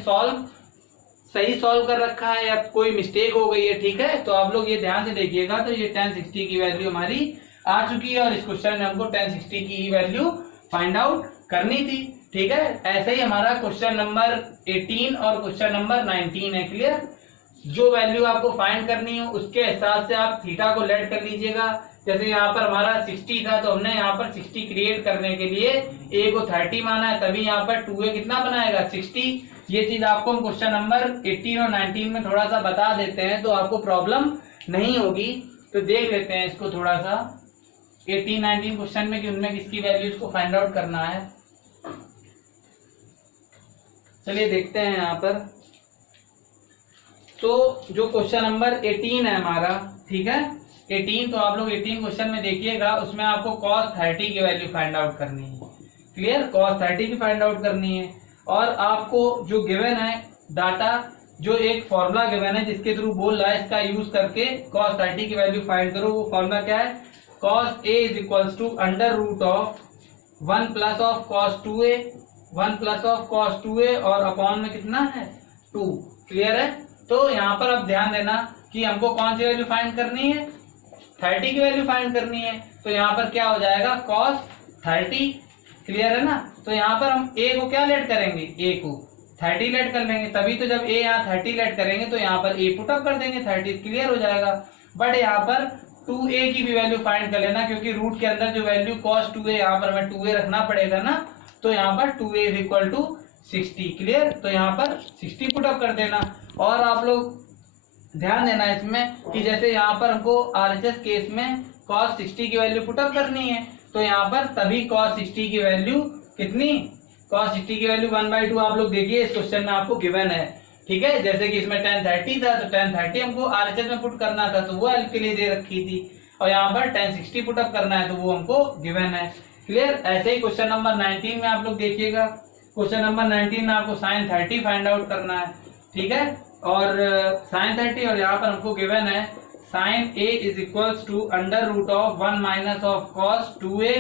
सही सॉल्व कर रखा है या कोई मिस्टेक हो गई है, ठीक है। तो आप लोग ये ध्यान से देखिएगा, तो ये tan 60 की वैल्यू हमारी आ चुकी है, और इस क्वेश्चन में हमको tan 60 की ही वैल्यू फाइंड आउट करनी थी, ठीक है। ऐसे ही हमारा क्वेश्चन नंबर 18 और क्वेश्चन नंबर 19 है, क्लियर। जो वैल्यू आपको फाइंड करनी है उसके हिसाब से आप थीटा को लेट कर लीजिएगा। जैसे यहाँ पर हमारा 60 था, तो हमने यहाँ पर 60 क्रिएट करने के लिए a को 30 माना है, तभी यहाँ पर 2a कितना बनाएगा 60। ये चीज आपको हम क्वेश्चन नंबर 18 और 19 में थोड़ा सा बता देते हैं, तो आपको प्रॉब्लम नहीं होगी। तो देख लेते हैं इसको थोड़ा सा 18-19 क्वेश्चन में कि उनमें किसकी वैल्यूज को फाइंड आउट करना है। चलिए देखते हैं यहाँ पर। तो जो क्वेश्चन नंबर 18 है हमारा, ठीक है 18, तो आप लोग 18 क्वेश्चन में देखिएगा, उसमें आपको cos 30 की वैल्यू फाइंड आउट करनी है। क्लियर, cos 30 की फाइंड आउट करनी है। और आपको जो गिवन है डाटा, जो एक फॉर्मूला गिवन है जिसके थ्रू बोल रहा है, इसका यूज करके cos 30 की वैल्यू फाइंड करो। वो फॉर्मूला क्या है? cos a is equals to under root of 1 plus of cos 2a, 1 plus of cos 2a और अपॉन में कितना है 2। क्लियर है। तो यहाँ पर अब ध्यान देना कि हमको कौन सी वैल्यू फाइंड करनी है, 30 की वैल्यू फाइंड करनी है। तो यहाँ पर क्या हो जाएगा cos 30। क्लियर है ना। तो यहाँ पर हम a को क्या लेट करेंगे, a को 30 लेट कर लेंगे, तभी तो जब a यहाँ 30 लेट करेंगे तो यहाँ पर a पुटअप कर देंगे, 30 क्लियर हो जाएगा। बट यहाँ पर 2a की भी वैल्यू फाइंड कर लेना, क्योंकि रूट के अंदर जो वैल्यू cos 2a, यहाँ पर हमें 2a रखना पड़ेगा ना, तो यहाँ पर 2a is equal to 60। Clear, तो यहाँ पर 60 पुटअप कर देना। और आप लोग ध्यान देना इसमें कि जैसे यहाँ पर हमको RHS केस में cos 60 की वैल्यू पुटअप करनी है, तो यहाँ पर तभी cos 60 की वैल्यू कितनी, cos 60 की वैल्यू 1/2 आप लोग देखिए इस क्वेश्चन में आपको गिवन है। ठीक है, जैसे कि इसमें tan 30 था, तो tan 30 हमको RHS में पुट करना था, तो वो हेल्प के लिए दे रखी थी। और यहाँ पर tan 60 पुटअप करना है, तो वो हमको गिवन है। क्लियर। ऐसे ही क्वेश्चन नंबर 19 में आप लोग देखिएगा, क्वेश्चन नंबर 19 में आपको sin 30 फाइंड आउट करना है। ठीक है, और sin 30 और यहाँ पर हमको गिवन है sin a is equals to under root of 1 minus of cos 2a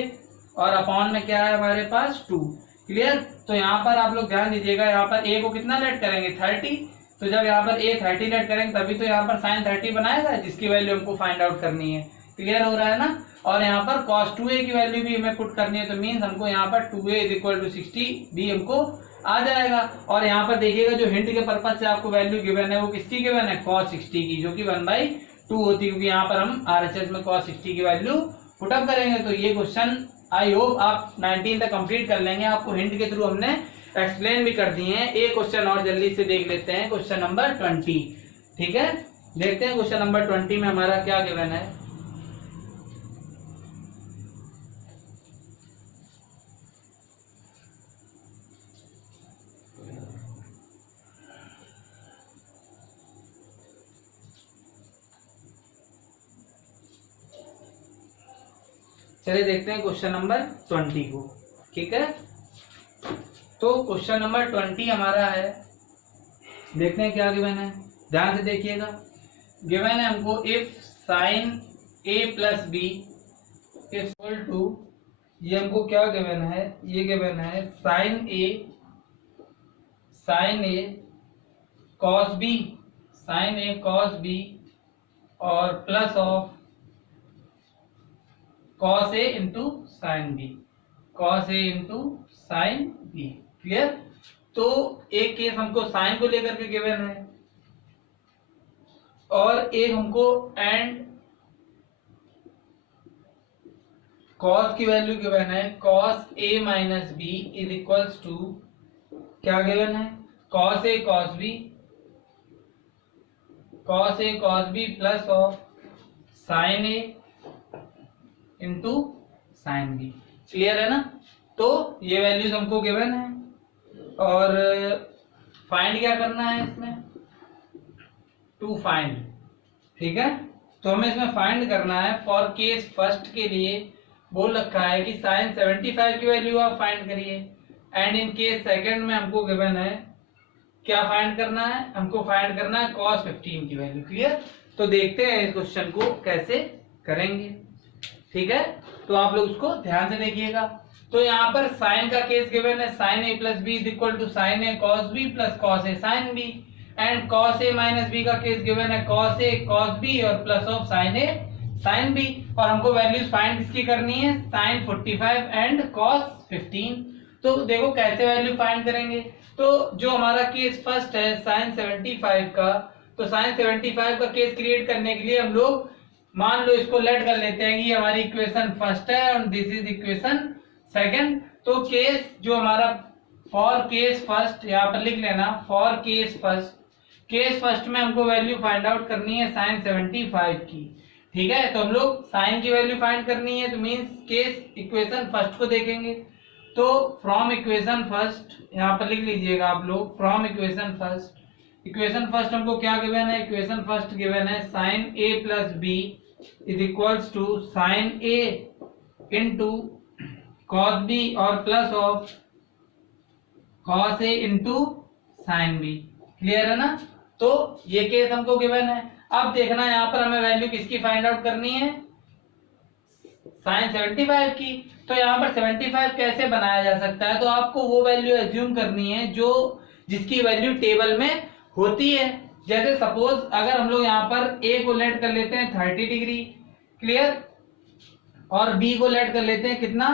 और अपॉन में क्या है हमारे पास 2। क्लियर। तो यहाँ पर आप लोग ध्यान दीजिएगा, यहाँ पर a को कितना लेट करेंगे 30, तो जब यहाँ पर a 30 लेट करेंगे तभी तो यहाँ पर sin 30 बनाएगा, जिसकी वैल्यू हमको फाइंड आउट करनी है। क्लियर हो रहा है ना। और यहाँ पर cos 2a की वैल्यू भी हमें पुट करनी है, तो मीन्स हमको यहाँ पर 2a इज इक्वल टू 60 भी हमको आ जाएगा। और यहाँ पर देखिएगा जो हिंट के पर्पज से आपको वैल्यू गिवन है वो किसकी गिवन है, cos 60 की, जो कि 1/2 होती है, क्योंकि यहाँ पर हम RHS में cos 60 की वैल्यू पुटअप करेंगे। तो ये क्वेश्चन आई होप आप 19 तक कंप्लीट कर लेंगे। आपको हिंट के थ्रू हमने एक्सप्लेन भी कर दिए हैं। एक क्वेश्चन और जल्दी से देख लेते हैं, क्वेश्चन नंबर 20। ठीक है, देखते हैं क्वेश्चन नंबर 20 में हमारा क्या गिवन है। चलिए देखते हैं क्वेश्चन नंबर 20 को। ठीक है, तो क्वेश्चन नंबर 20 हमारा है, देखते हैं क्या गिवन है, ध्यान से देखिएगा। गिवन है हमको if sine a plus B equal to, ये हमको क्या गिवन है, ये गिवन है sine a cos b, sine a cos b और plus of cos a into sine B, cos a into sine B. Clear. तो एक केस हमको साइन को लेकर के गिवन है और एक हमको एंड cos की वैल्यू गिवन है, cos a minus B is equals to क्या गिवन है, cos a cos b, cos a cos b plus of sine a into sine B. Clear है ना। तो ये वैल्यूज हमको गिवन है और फाइंड क्या करना है इसमें, टू फाइंड। ठीक है, तो हमें इसमें फाइंड करना है फॉर केस फर्स्ट के लिए बोल रखा है कि साइन 75 की वैल्यू आप फाइंड करिए, एंड इन केस सेकंड में हमको गिवन है क्या फाइंड करना है, हमको फाइंड करना है cos 15 की वैल्यू। क्लियर। तो देखते हैं इस क्वेश्चन को कैसे करेंगे। ठीक है, तो आप लोग उसको ध्यान से देखिएगा। तो यहाँ पर साइन का केस गिवन है, sine a plus B is equal to sine a cos b plus cos a sine b, and cos a minus b का केस गिवन है cos a cos b और plus of sine a sine b। और हमको values find किसकी करनी है, sign 45 and cos 15। तो देखो कैसे वैल्यू फाइंड करेंगे। तो जो हमारा केस फर्स्ट है साइन 75 का, तो साइन 75 का केस क्रिएट करने के लिए हम लोग मान लो इसको लेट कर लेते हैं कि हमारी इक्वेशन फर्स्ट है और दिस इज इक्वेशन सेकंड। तो केस जो हमारा फॉर केस फर्स्ट यहाँ पर लिख लेना, फॉर केस फर्स्ट में हमको वैल्यू फाइंड आउट करनी है साइन 75 की। ठीक है, तो हम लोग साइन की वैल्यू फाइंड करनी है, तो मींस केस इक्वेशन फर्स्ट को देखेंगे। तो फ्रॉम इक्वेशन फर्स्ट यहाँ पर लिख लीजिएगा आप लोग, फ्रॉम इक्वेशन फर्स्ट हमको क्या गिवन है, इक्वेशन फर्स्ट गिवन है sine A plus B is equals to sine A into cos B और plus of cos A into sine B. Clear है ना। तो ये केस हमको गिवन है। अब देखना यहाँ पर हमें वैल्यू किसकी फाइंड आउट करनी है, साइन 75 की। तो यहाँ पर 75 कैसे बनाया जा सकता है, तो आपको वो वैल्यू एज्यूम करनी है जो जिसकी वैल्यू टेबल में होती है। जैसे सपोज अगर हम लोग यहाँ पर ए को लेट कर लेते हैं 30 डिग्री, क्लियर, और बी को लेट कर लेते हैं कितना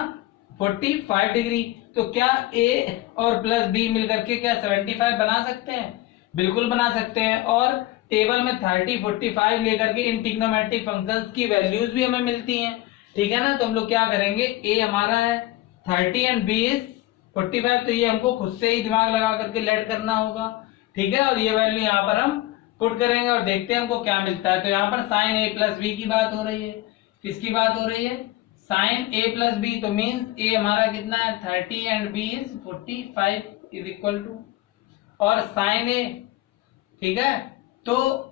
45 डिग्री, तो क्या ए और प्लस बी मिलकर के क्या 75 बना सकते हैं, बिल्कुल बना सकते हैं। और टेबल में 30 45 लेकर के इन ट्रिग्नोमेट्रिक फंक्शंस की वैल्यूज भी हमें मिलती हैं, ठीक है ना। तो हम लोग क्या करेंगे, ए हमारा है 30 एंड बी इज 45, तो ये हमको खुद से ही दिमाग लगा करके लेट करना होगा, ठीक है। और ये वैल्यू यहाँ पर हम पुट करेंगे और देखते हैं हमको क्या मिलता है। तो यहाँ पर साइन ए प्लस बी की बात हो रही है, किसकी बात हो रही है, साइन ए प्लस बी। तो मीन्स ए हमारा कितना है 30 and B is 45 is equal to, और साइन ए, ठीक है। तो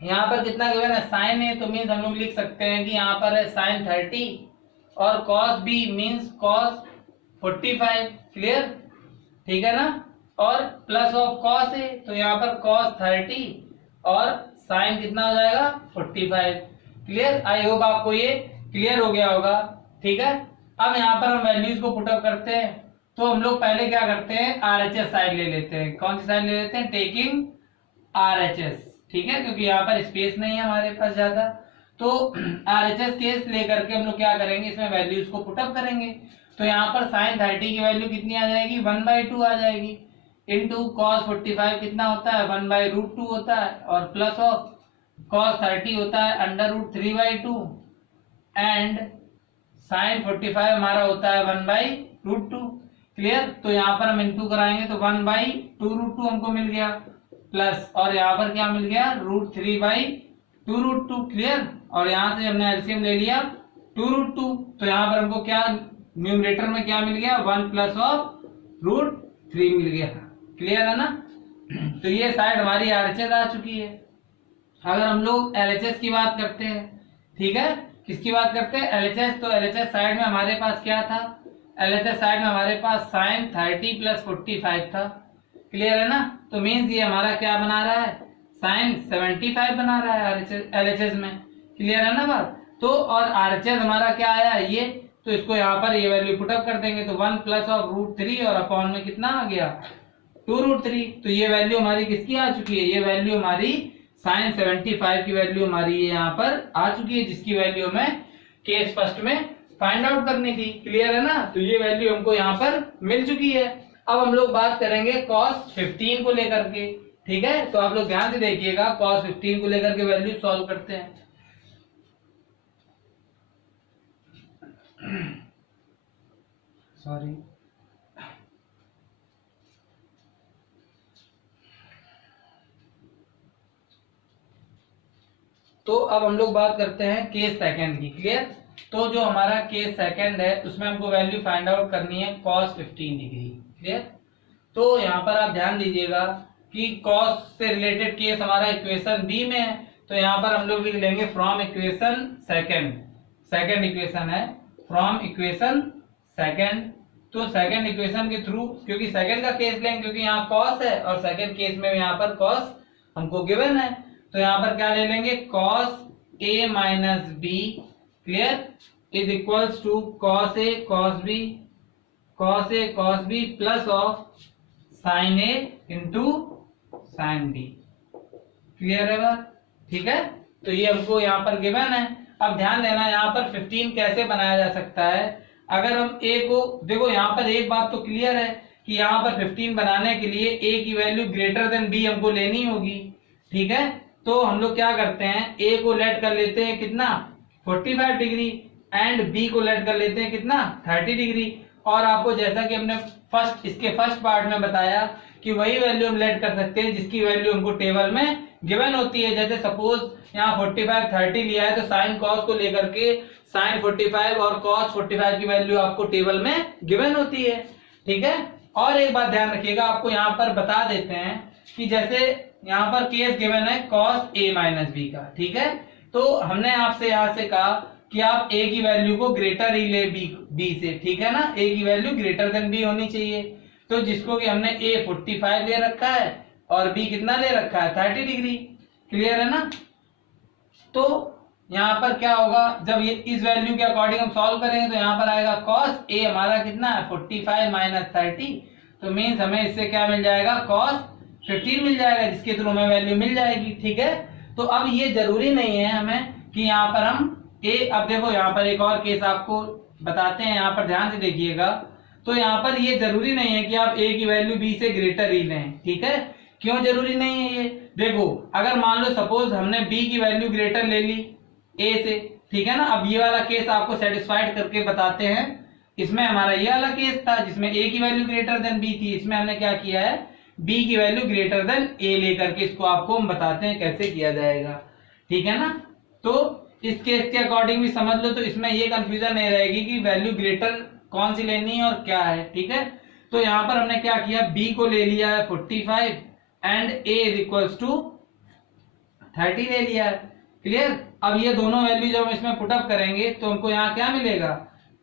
यहाँ पर कितना गिवन है साइन ए, तो मीन्स हम लोग लिख सकते हैं कि यहाँ पर है साइन 30 और cos B means cos 45, clear, ठीक है ना। और प्लस ऑफ कॉस ए, तो यहाँ पर कॉस 30 और साइन कितना हो जाएगा 45, क्लियर। आई होप आपको ये क्लियर हो गया होगा, ठीक है। अब यहाँ पर हम वैल्यूज को पुटअप करते हैं। तो हम लोग पहले क्या करते हैं, आरएचएस साइड ले लेते हैं। कौन सी साइड ले लेते हैं, टेकिंग आरएचएस, ठीक है, क्योंकि यहाँ पर स्पेस नहीं है हमारे पास ज्यादा। तो आरएचएस केस लेकर के हम लोग क्या करेंगे, इसमें वैल्यूज को पुटअप करेंगे। तो यहाँ पर साइन 30 की वैल्यू कितनी आ जाएगी 1/2 आ जाएगी, इंटू कॉस 45 कितना होता है 1/√2 होता है, और प्लस ऑफ कॉस 30 होता है √3/2 एंड साइन 45 हमारा होता है 1/√2, क्लियर। तो यहाँ पर हम इंटू कराएंगे तो 1/2√2 हमको मिल गया, प्लस और यहाँ पर क्या मिल गया √3/2√2, क्लियर। और यहाँ से हमने एलसीएम ले लिया 2√2, तो यहाँ पर हमको क्या न्यूमरेटर में क्या मिल गया 1 प्लस ऑफ √3 मिल गया, क्लियर है ना। तो ये साइड हमारी आरएचएस आ चुकी है। अगर हम लोग एलएचएस की बात करते हैं, ठीक है, किसकी बात करते हैं एलएचएस, तो एलएचएस साइड में हमारे पास क्या था, एलएचएस साइड में हमारे पास साइन 30 प्लस 45 था, क्लियर है ना। तो मीन्स ये हमारा क्या बना रहा है साइन 75 बना रहा है एलएचएस में, क्लियर है ना बात। तो और आरएचएस हमारा क्या आया ये, तो इसको यहाँ पर ये वैल्यू पुटअप कर देंगे तो 1 प्लस ऑफ √3 और अपॉन में कितना आ गया 2√3। तो ये वैल्यू हमारी किसकी आ चुकी है, ये वैल्यू हमारी साइन 75 की वैल्यू हमारी ये यहाँ पर आ चुकी है, जिसकी वैल्यू हमें केस फर्स्ट में फाइंड आउट करनी थी, क्लियर है ना। तो ये वैल्यू हमको यहाँ पर मिल चुकी है। अब हम लोग बात करेंगे cos 15 को लेकर के, ठीक है। तो आप लोग ध्यान से देखिएगा, cos 15 को लेकर के वैल्यू सॉल्व करते हैं। सॉरी, तो अब हम लोग बात करते हैं केस सेकंड की, क्लियर। तो जो हमारा केस सेकंड है उसमें हमको वैल्यू फाइंड आउट करनी है cos 15 डिग्री, क्लियर। तो यहाँ पर आप ध्यान दीजिएगा कि cos से रिलेटेड केस हमारा इक्वेशन बी में है, तो यहाँ पर हम लोग लिख लेंगे फ्रॉम इक्वेशन सेकंड इक्वेशन है फ्रॉम इक्वेशन सेकंड। तो सेकंड इक्वेशन के थ्रू, क्योंकि सेकंड का केस लेंगे क्योंकि यहाँ cos है और सेकंड केस में यहाँ पर cos हमको गिवन है, तो यहाँ पर क्या ले लेंगे cos a minus B, clear, is equals to cos a cos b plus of sine a into sine b, clear है बात, ठीक है। तो ये हमको यहाँ पर गिवन है। अब ध्यान देना यहाँ पर 15 कैसे बनाया जा सकता है। अगर हम a को देखो, यहाँ पर एक बात तो क्लियर है कि यहाँ पर 15 बनाने के लिए a की वैल्यू ग्रेटर देन b हमको लेनी होगी, ठीक है। तो हम लोग क्या करते हैं, a को लेट कर लेते हैं कितना 45 डिग्री एंड b को लेट कर लेते हैं कितना 30 डिग्री। और आपको जैसा कि हमने इसके फर्स्ट पार्ट में बताया कि वही वैल्यू हम लेट कर सकते हैं जिसकी वैल्यू हमको टेबल में गिवन होती है। जैसे सपोज यहाँ 45 30 लिया है तो साइन कॉस को लेकर के साइन 45 और कॉस 45 की वैल्यू आपको टेबल में गिवन होती है। ठीक है, और एक बात ध्यान रखिएगा, आपको यहाँ पर बता देते हैं कि जैसे यहाँ पर केस गिवन है कॉस ए माइनस बी का। ठीक है, तो हमने आपसे यहाँ से कहा कि आप ए की वैल्यू को ग्रेटर ही ले बी से। ठीक है ना, ए की वैल्यू ग्रेटर देन बी होनी चाहिए। तो जिसको कि हमने ए 45 ले रखा है और बी कितना ले रखा है 30 डिग्री। क्लियर है ना। तो यहाँ पर क्या होगा, जब ये इस वैल्यू के अकॉर्डिंग हम सॉल्व करेंगे तो यहाँ पर आएगा कॉस ए हमारा कितना है 45 माइनस 30, तो मीन्स हमें इससे क्या मिल जाएगा कॉस 15 मिल जाएगा, जिसके थ्रू हमें वैल्यू मिल जाएगी। ठीक है, तो अब ये जरूरी नहीं है हमें कि यहाँ पर हम ए, अब देखो यहाँ पर एक और केस आपको बताते हैं, यहाँ पर ध्यान से देखिएगा। तो यहाँ पर ये जरूरी नहीं है कि आप ए की वैल्यू बी से ग्रेटर ही लें। ठीक है, क्यों जरूरी नहीं है ये, देखो अगर मान लो सपोज हमने बी की वैल्यू ग्रेटर ले ली ए से। ठीक है ना, अब ये वाला केस आपको सेटिस्फाइड करके बताते हैं। इसमें हमारा ये वाला केस था जिसमें ए की वैल्यू ग्रेटर देन बी थी, इसमें हमने क्या किया है बी की वैल्यू ग्रेटर देन ए लेकर के इसको आपको हम बताते हैं कैसे किया जाएगा। ठीक है ना, तो इस केस के अकॉर्डिंग भी समझ लो, तो इसमें ये कंफ्यूजन नहीं रहेगी कि वैल्यू ग्रेटर कौन सी लेनी है और क्या है। ठीक है, तो यहाँ पर हमने क्या किया, बी को ले लिया है 45 and A is equals to 30 ले लिया है। क्लियर, अब ये दोनों वैल्यू जब हम इसमें पुटअप करेंगे तो हमको यहाँ क्या मिलेगा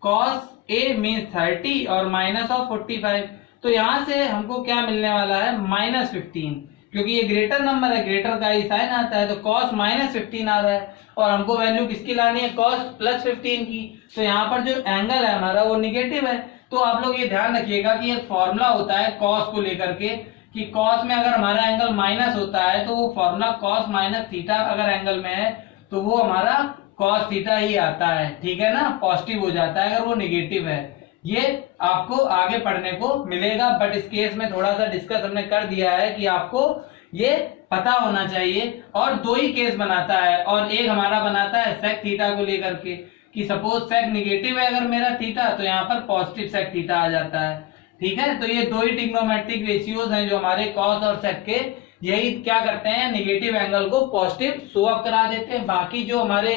कॉस ए मीन्स 30 और माइनस ऑफ 45, तो यहाँ से हमको क्या मिलने वाला है -15, क्योंकि ये ग्रेटर नंबर है, ग्रेटर का ही साइन आता है, तो कॉस -15 आ रहा है और हमको वैल्यू किसकी लानी है कॉस +15 की। तो यहाँ पर जो एंगल है हमारा वो निगेटिव है। तो आप लोग ये ध्यान रखिएगा कि एक फॉर्मूला होता है कॉस को लेकर के कि कॉस में अगर हमारा एंगल माइनस होता है तो वो फॉर्मूला कॉस माइनस थीटा अगर एंगल में है तो वो हमारा कॉस थीटा ही आता है। ठीक है ना, पॉजिटिव हो जाता है अगर वो निगेटिव है। ये आपको आगे पढ़ने को मिलेगा, बट इस केस में थोड़ा सा डिस्कस हमने कर दिया है कि आपको ये पता होना चाहिए। और दो ही केस बनाता है, और एक हमारा बनाता है सेक थीटा को लेकर के कि सपोज सेक निगेटिव है अगर मेरा थीटा तो यहाँ पर पॉजिटिव सेक थीटा आ जाता है। ठीक है, तो ये दो ही ट्रिग्नोमेट्रिक रेशियोज हैं जो हमारे कॉस और सेक के, यही क्या करते हैं निगेटिव एंगल को पॉजिटिव शो अप करा देते हैं। बाकी जो हमारे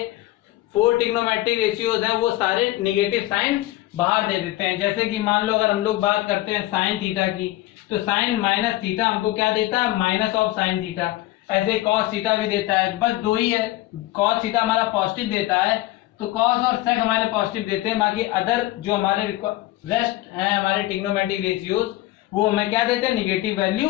4 ट्रिग्नोमेट्रिक रेशियोज हैं वो सारे निगेटिव साइन बाहर दे देते हैं। जैसे कि मान लो अगर हम लोग बात करते हैं साइन थीटा की, तो साइन माइनस थीटा हमको क्या देता है माइनस ऑफ साइन थीटा, ऐसे कॉस थीटा भी देता है। बस दो ही है, कॉस थीटा हमारा पॉजिटिव देता है तो कॉस और सेक हमारे पॉजिटिव देते हैं, बाकी अदर जो हमारे रेस्ट है हमारे ट्रिग्नोमेट्रिक रेशियोज वो हमें क्या देते हैं निगेटिव वैल्यू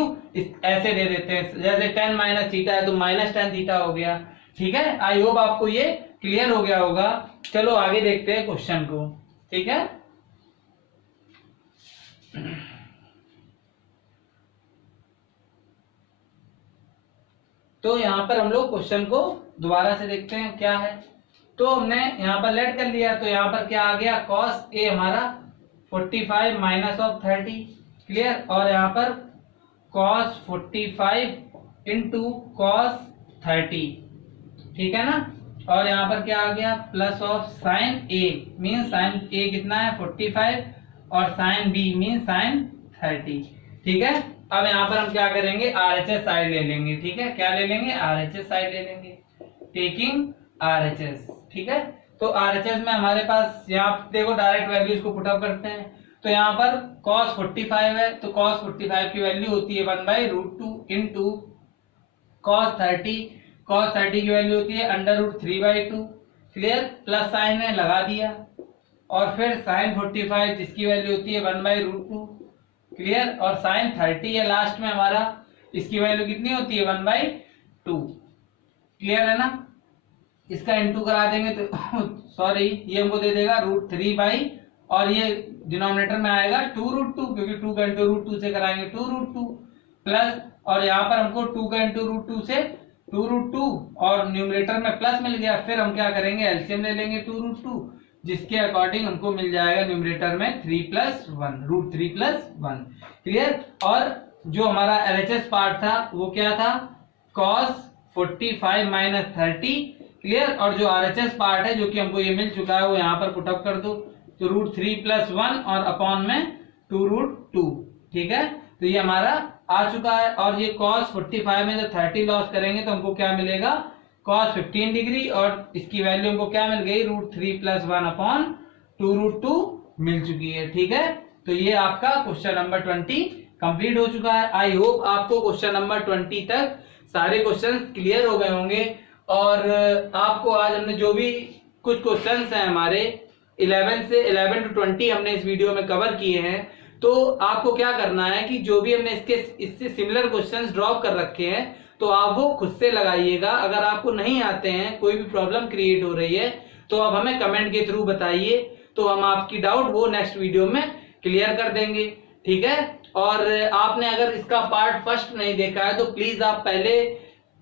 ऐसे दे देते हैं। जैसे 10 माइनस थीटा है तो -10 थीटा हो गया। ठीक है, आई होप आपको ये क्लियर हो गया होगा। चलो आगे देखते हैं क्वेश्चन को। ठीक है, तो यहाँ पर हम लोग क्वेश्चन को दोबारा से देखते हैं क्या है। तो हमने यहाँ पर लेट कर लिया, तो यहाँ पर क्या आ गया कॉस ए हमारा 45 माइनस ऑफ 30। क्लियर, और यहाँ पर कॉस 45 इंटू कॉस 30। ठीक है ना, और यहाँ पर क्या आ गया plus of sine A mean sine A कितना है 45 और साइन बी मीन साइन 30। ठीक है, अब यहाँ पर हम क्या करेंगे RHS साइड ले लेंगे। ठीक है, क्या ले लेंगे RHS साइड ले लेंगे, टेकिंग RHS। ठीक है, तो RHS में हमारे पास यहाँ देखो डायरेक्ट वैल्यूज को पुटअप करते हैं। तो यहाँ पर cos 45 है तो cos 45 की वैल्यू होती है 1/√2 इंटू cos 30, cos 30 की वैल्यू होती है √3/2। क्लियर, प्लस साइन है लगा दिया, और फिर sin 45 जिसकी वैल्यू होती है 1/√2। क्लियर, और sin 30 है लास्ट में हमारा, इसकी वैल्यू कितनी होती है 1/2। क्लियर है ना, इसका इंटू करा देंगे तो सॉरी ये हमको दे देगा √3 और ये डिनोमिनेटर में आएगा 2√2, क्योंकि 2 का इंटू √2 से कराएंगे 2√2 प्लस, और यहाँ पर हमको 2 का इंटू √2 से 2√2 और न्यूमरेटर में प्लस मिल गया। फिर हम क्या करेंगे एलसीएम ले लेंगे 2√2, जिसके अकॉर्डिंग हमको मिल जाएगा न्यूमरेटर में 3+1 √3+1। क्लियर, और जो हमारा LHS पार्ट था वो क्या था cos 45 माइनस 30। क्लियर, और जो RHS पार्ट है जो कि हमको ये मिल चुका है वो यहाँ पर पुटअप कर दो, तो √3+1 और अपॉन में 2√2। ठीक है, तो ये हमारा आ चुका है। और ये cos 45 में जब 30 लॉस करेंगे तो हमको क्या मिलेगा, cos 15 डिग्री, और इसकी वैल्यू हमको क्या मिल गई, √3 + 1/2√2 मिल चुकी है। ठीक है, तो ये आपका क्वेश्चन नंबर 20 कंप्लीट हो चुका है। आई होप आपको क्वेश्चन नंबर 20 तक सारे क्वेश्चन क्लियर हो गए होंगे। और आपको आज हमने जो भी कुछ क्वेश्चन हैं हमारे 11 to 20 हमने इस वीडियो में कवर किए हैं। तो आपको क्या करना है कि जो भी हमने इससे सिमिलर क्वेश्चंस ड्रॉप कर रखे हैं तो आप वो खुद से लगाइएगा। अगर आपको नहीं आते हैं, कोई भी प्रॉब्लम क्रिएट हो रही है, तो आप हमें कमेंट के थ्रू बताइए, तो हम आपकी डाउट वो नेक्स्ट वीडियो में क्लियर कर देंगे। ठीक है, और आपने अगर इसका पार्ट फर्स्ट नहीं देखा है तो प्लीज आप पहले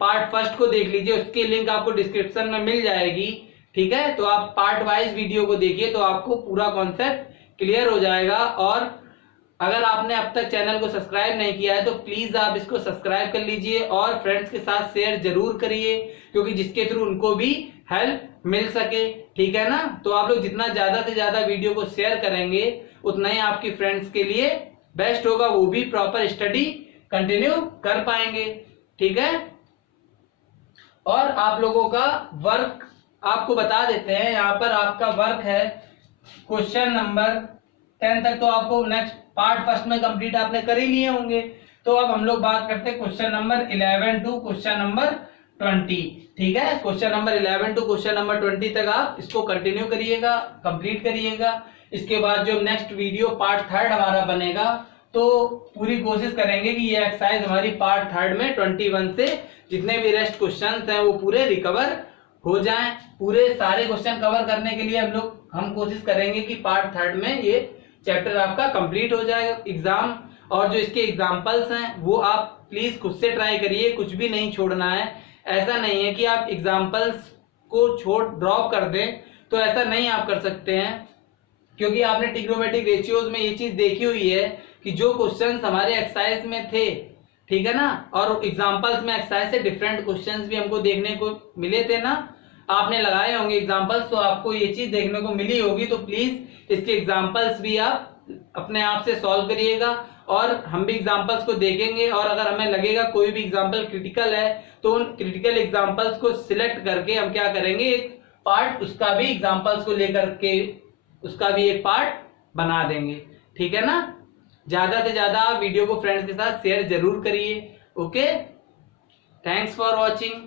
पार्ट फर्स्ट को देख लीजिए, उसकी लिंक आपको डिस्क्रिप्शन में मिल जाएगी। ठीक है, तो आप पार्ट वाइज वीडियो को देखिए तो आपको पूरा कॉन्सेप्ट क्लियर हो जाएगा। और अगर आपने अब तक चैनल को सब्सक्राइब नहीं किया है तो प्लीज आप इसको सब्सक्राइब कर लीजिए और फ्रेंड्स के साथ शेयर जरूर करिए, क्योंकि जिसके थ्रू उनको भी हेल्प मिल सके। ठीक है ना, तो आप लोग जितना ज्यादा से ज्यादा वीडियो को शेयर करेंगे उतना ही आपकी फ्रेंड्स के लिए बेस्ट होगा, वो भी प्रॉपर स्टडी कंटिन्यू कर पाएंगे। ठीक है, और आप लोगों का वर्क आपको बता देते हैं, यहाँ पर आपका वर्क है क्वेश्चन नंबर 10 तक तो आपको नेक्स्ट पार्ट फर्स्ट में कंप्लीट आपने कर ही लिए होंगे। तो अब हम लोग बात करते हैं question number 11 to question number 20। ठीक है, question number 11 to question number 20 तक आप इसको कंटिन्यू करिएगा, कंप्लीट करिएगा। इसके बाद जो नेक्स्ट वीडियो पार्ट थर्ड हमारा बनेगा तो पूरी कोशिश करेंगे कि ये एक्सरसाइज हमारी पार्ट थर्ड में 21 से जितने भी रेस्ट क्वेश्चंस हैं वो पूरे रिकवर हो जाएं। पूरे सारे क्वेश्चन कवर करने के लिए हम कोशिश करेंगे कि पार्ट थर्ड में ये चैप्टर आपका कंप्लीट हो जाए एग्जाम। और जो इसके एग्जाम्पल्स हैं वो आप प्लीज खुद से ट्राई करिए, कुछ भी नहीं छोड़ना है। ऐसा नहीं है कि आप एग्जाम्पल्स को छोड़ ड्रॉप कर दें, तो ऐसा नहीं आप कर सकते हैं, क्योंकि आपने ट्रिग्नोमेट्रिक रेशियोज में ये चीज देखी हुई है कि जो क्वेश्चंस हमारे एक्सरसाइज में थे, ठीक है ना, और एग्जाम्पल्स में एक्सरसाइज से डिफरेंट क्वेश्चंस भी हमको देखने को मिले थे ना, आपने लगाए होंगे एग्जाम्पल्स तो आपको ये चीज देखने को मिली होगी। तो प्लीज इसके एग्जाम्पल्स भी आप अपने आप से सॉल्व करिएगा और हम भी एग्जाम्पल्स को देखेंगे। और अगर हमें लगेगा कोई भी एग्जाम्पल क्रिटिकल है तो उन क्रिटिकल एग्जाम्पल्स को सिलेक्ट करके हम क्या करेंगे, एक पार्ट उसका भी एग्जाम्पल्स को लेकर के उसका भी एक पार्ट बना देंगे। ठीक है ना, ज्यादा से ज्यादा वीडियो को फ्रेंड्स के साथ शेयर जरूर करिए। Okay, thanks for watching.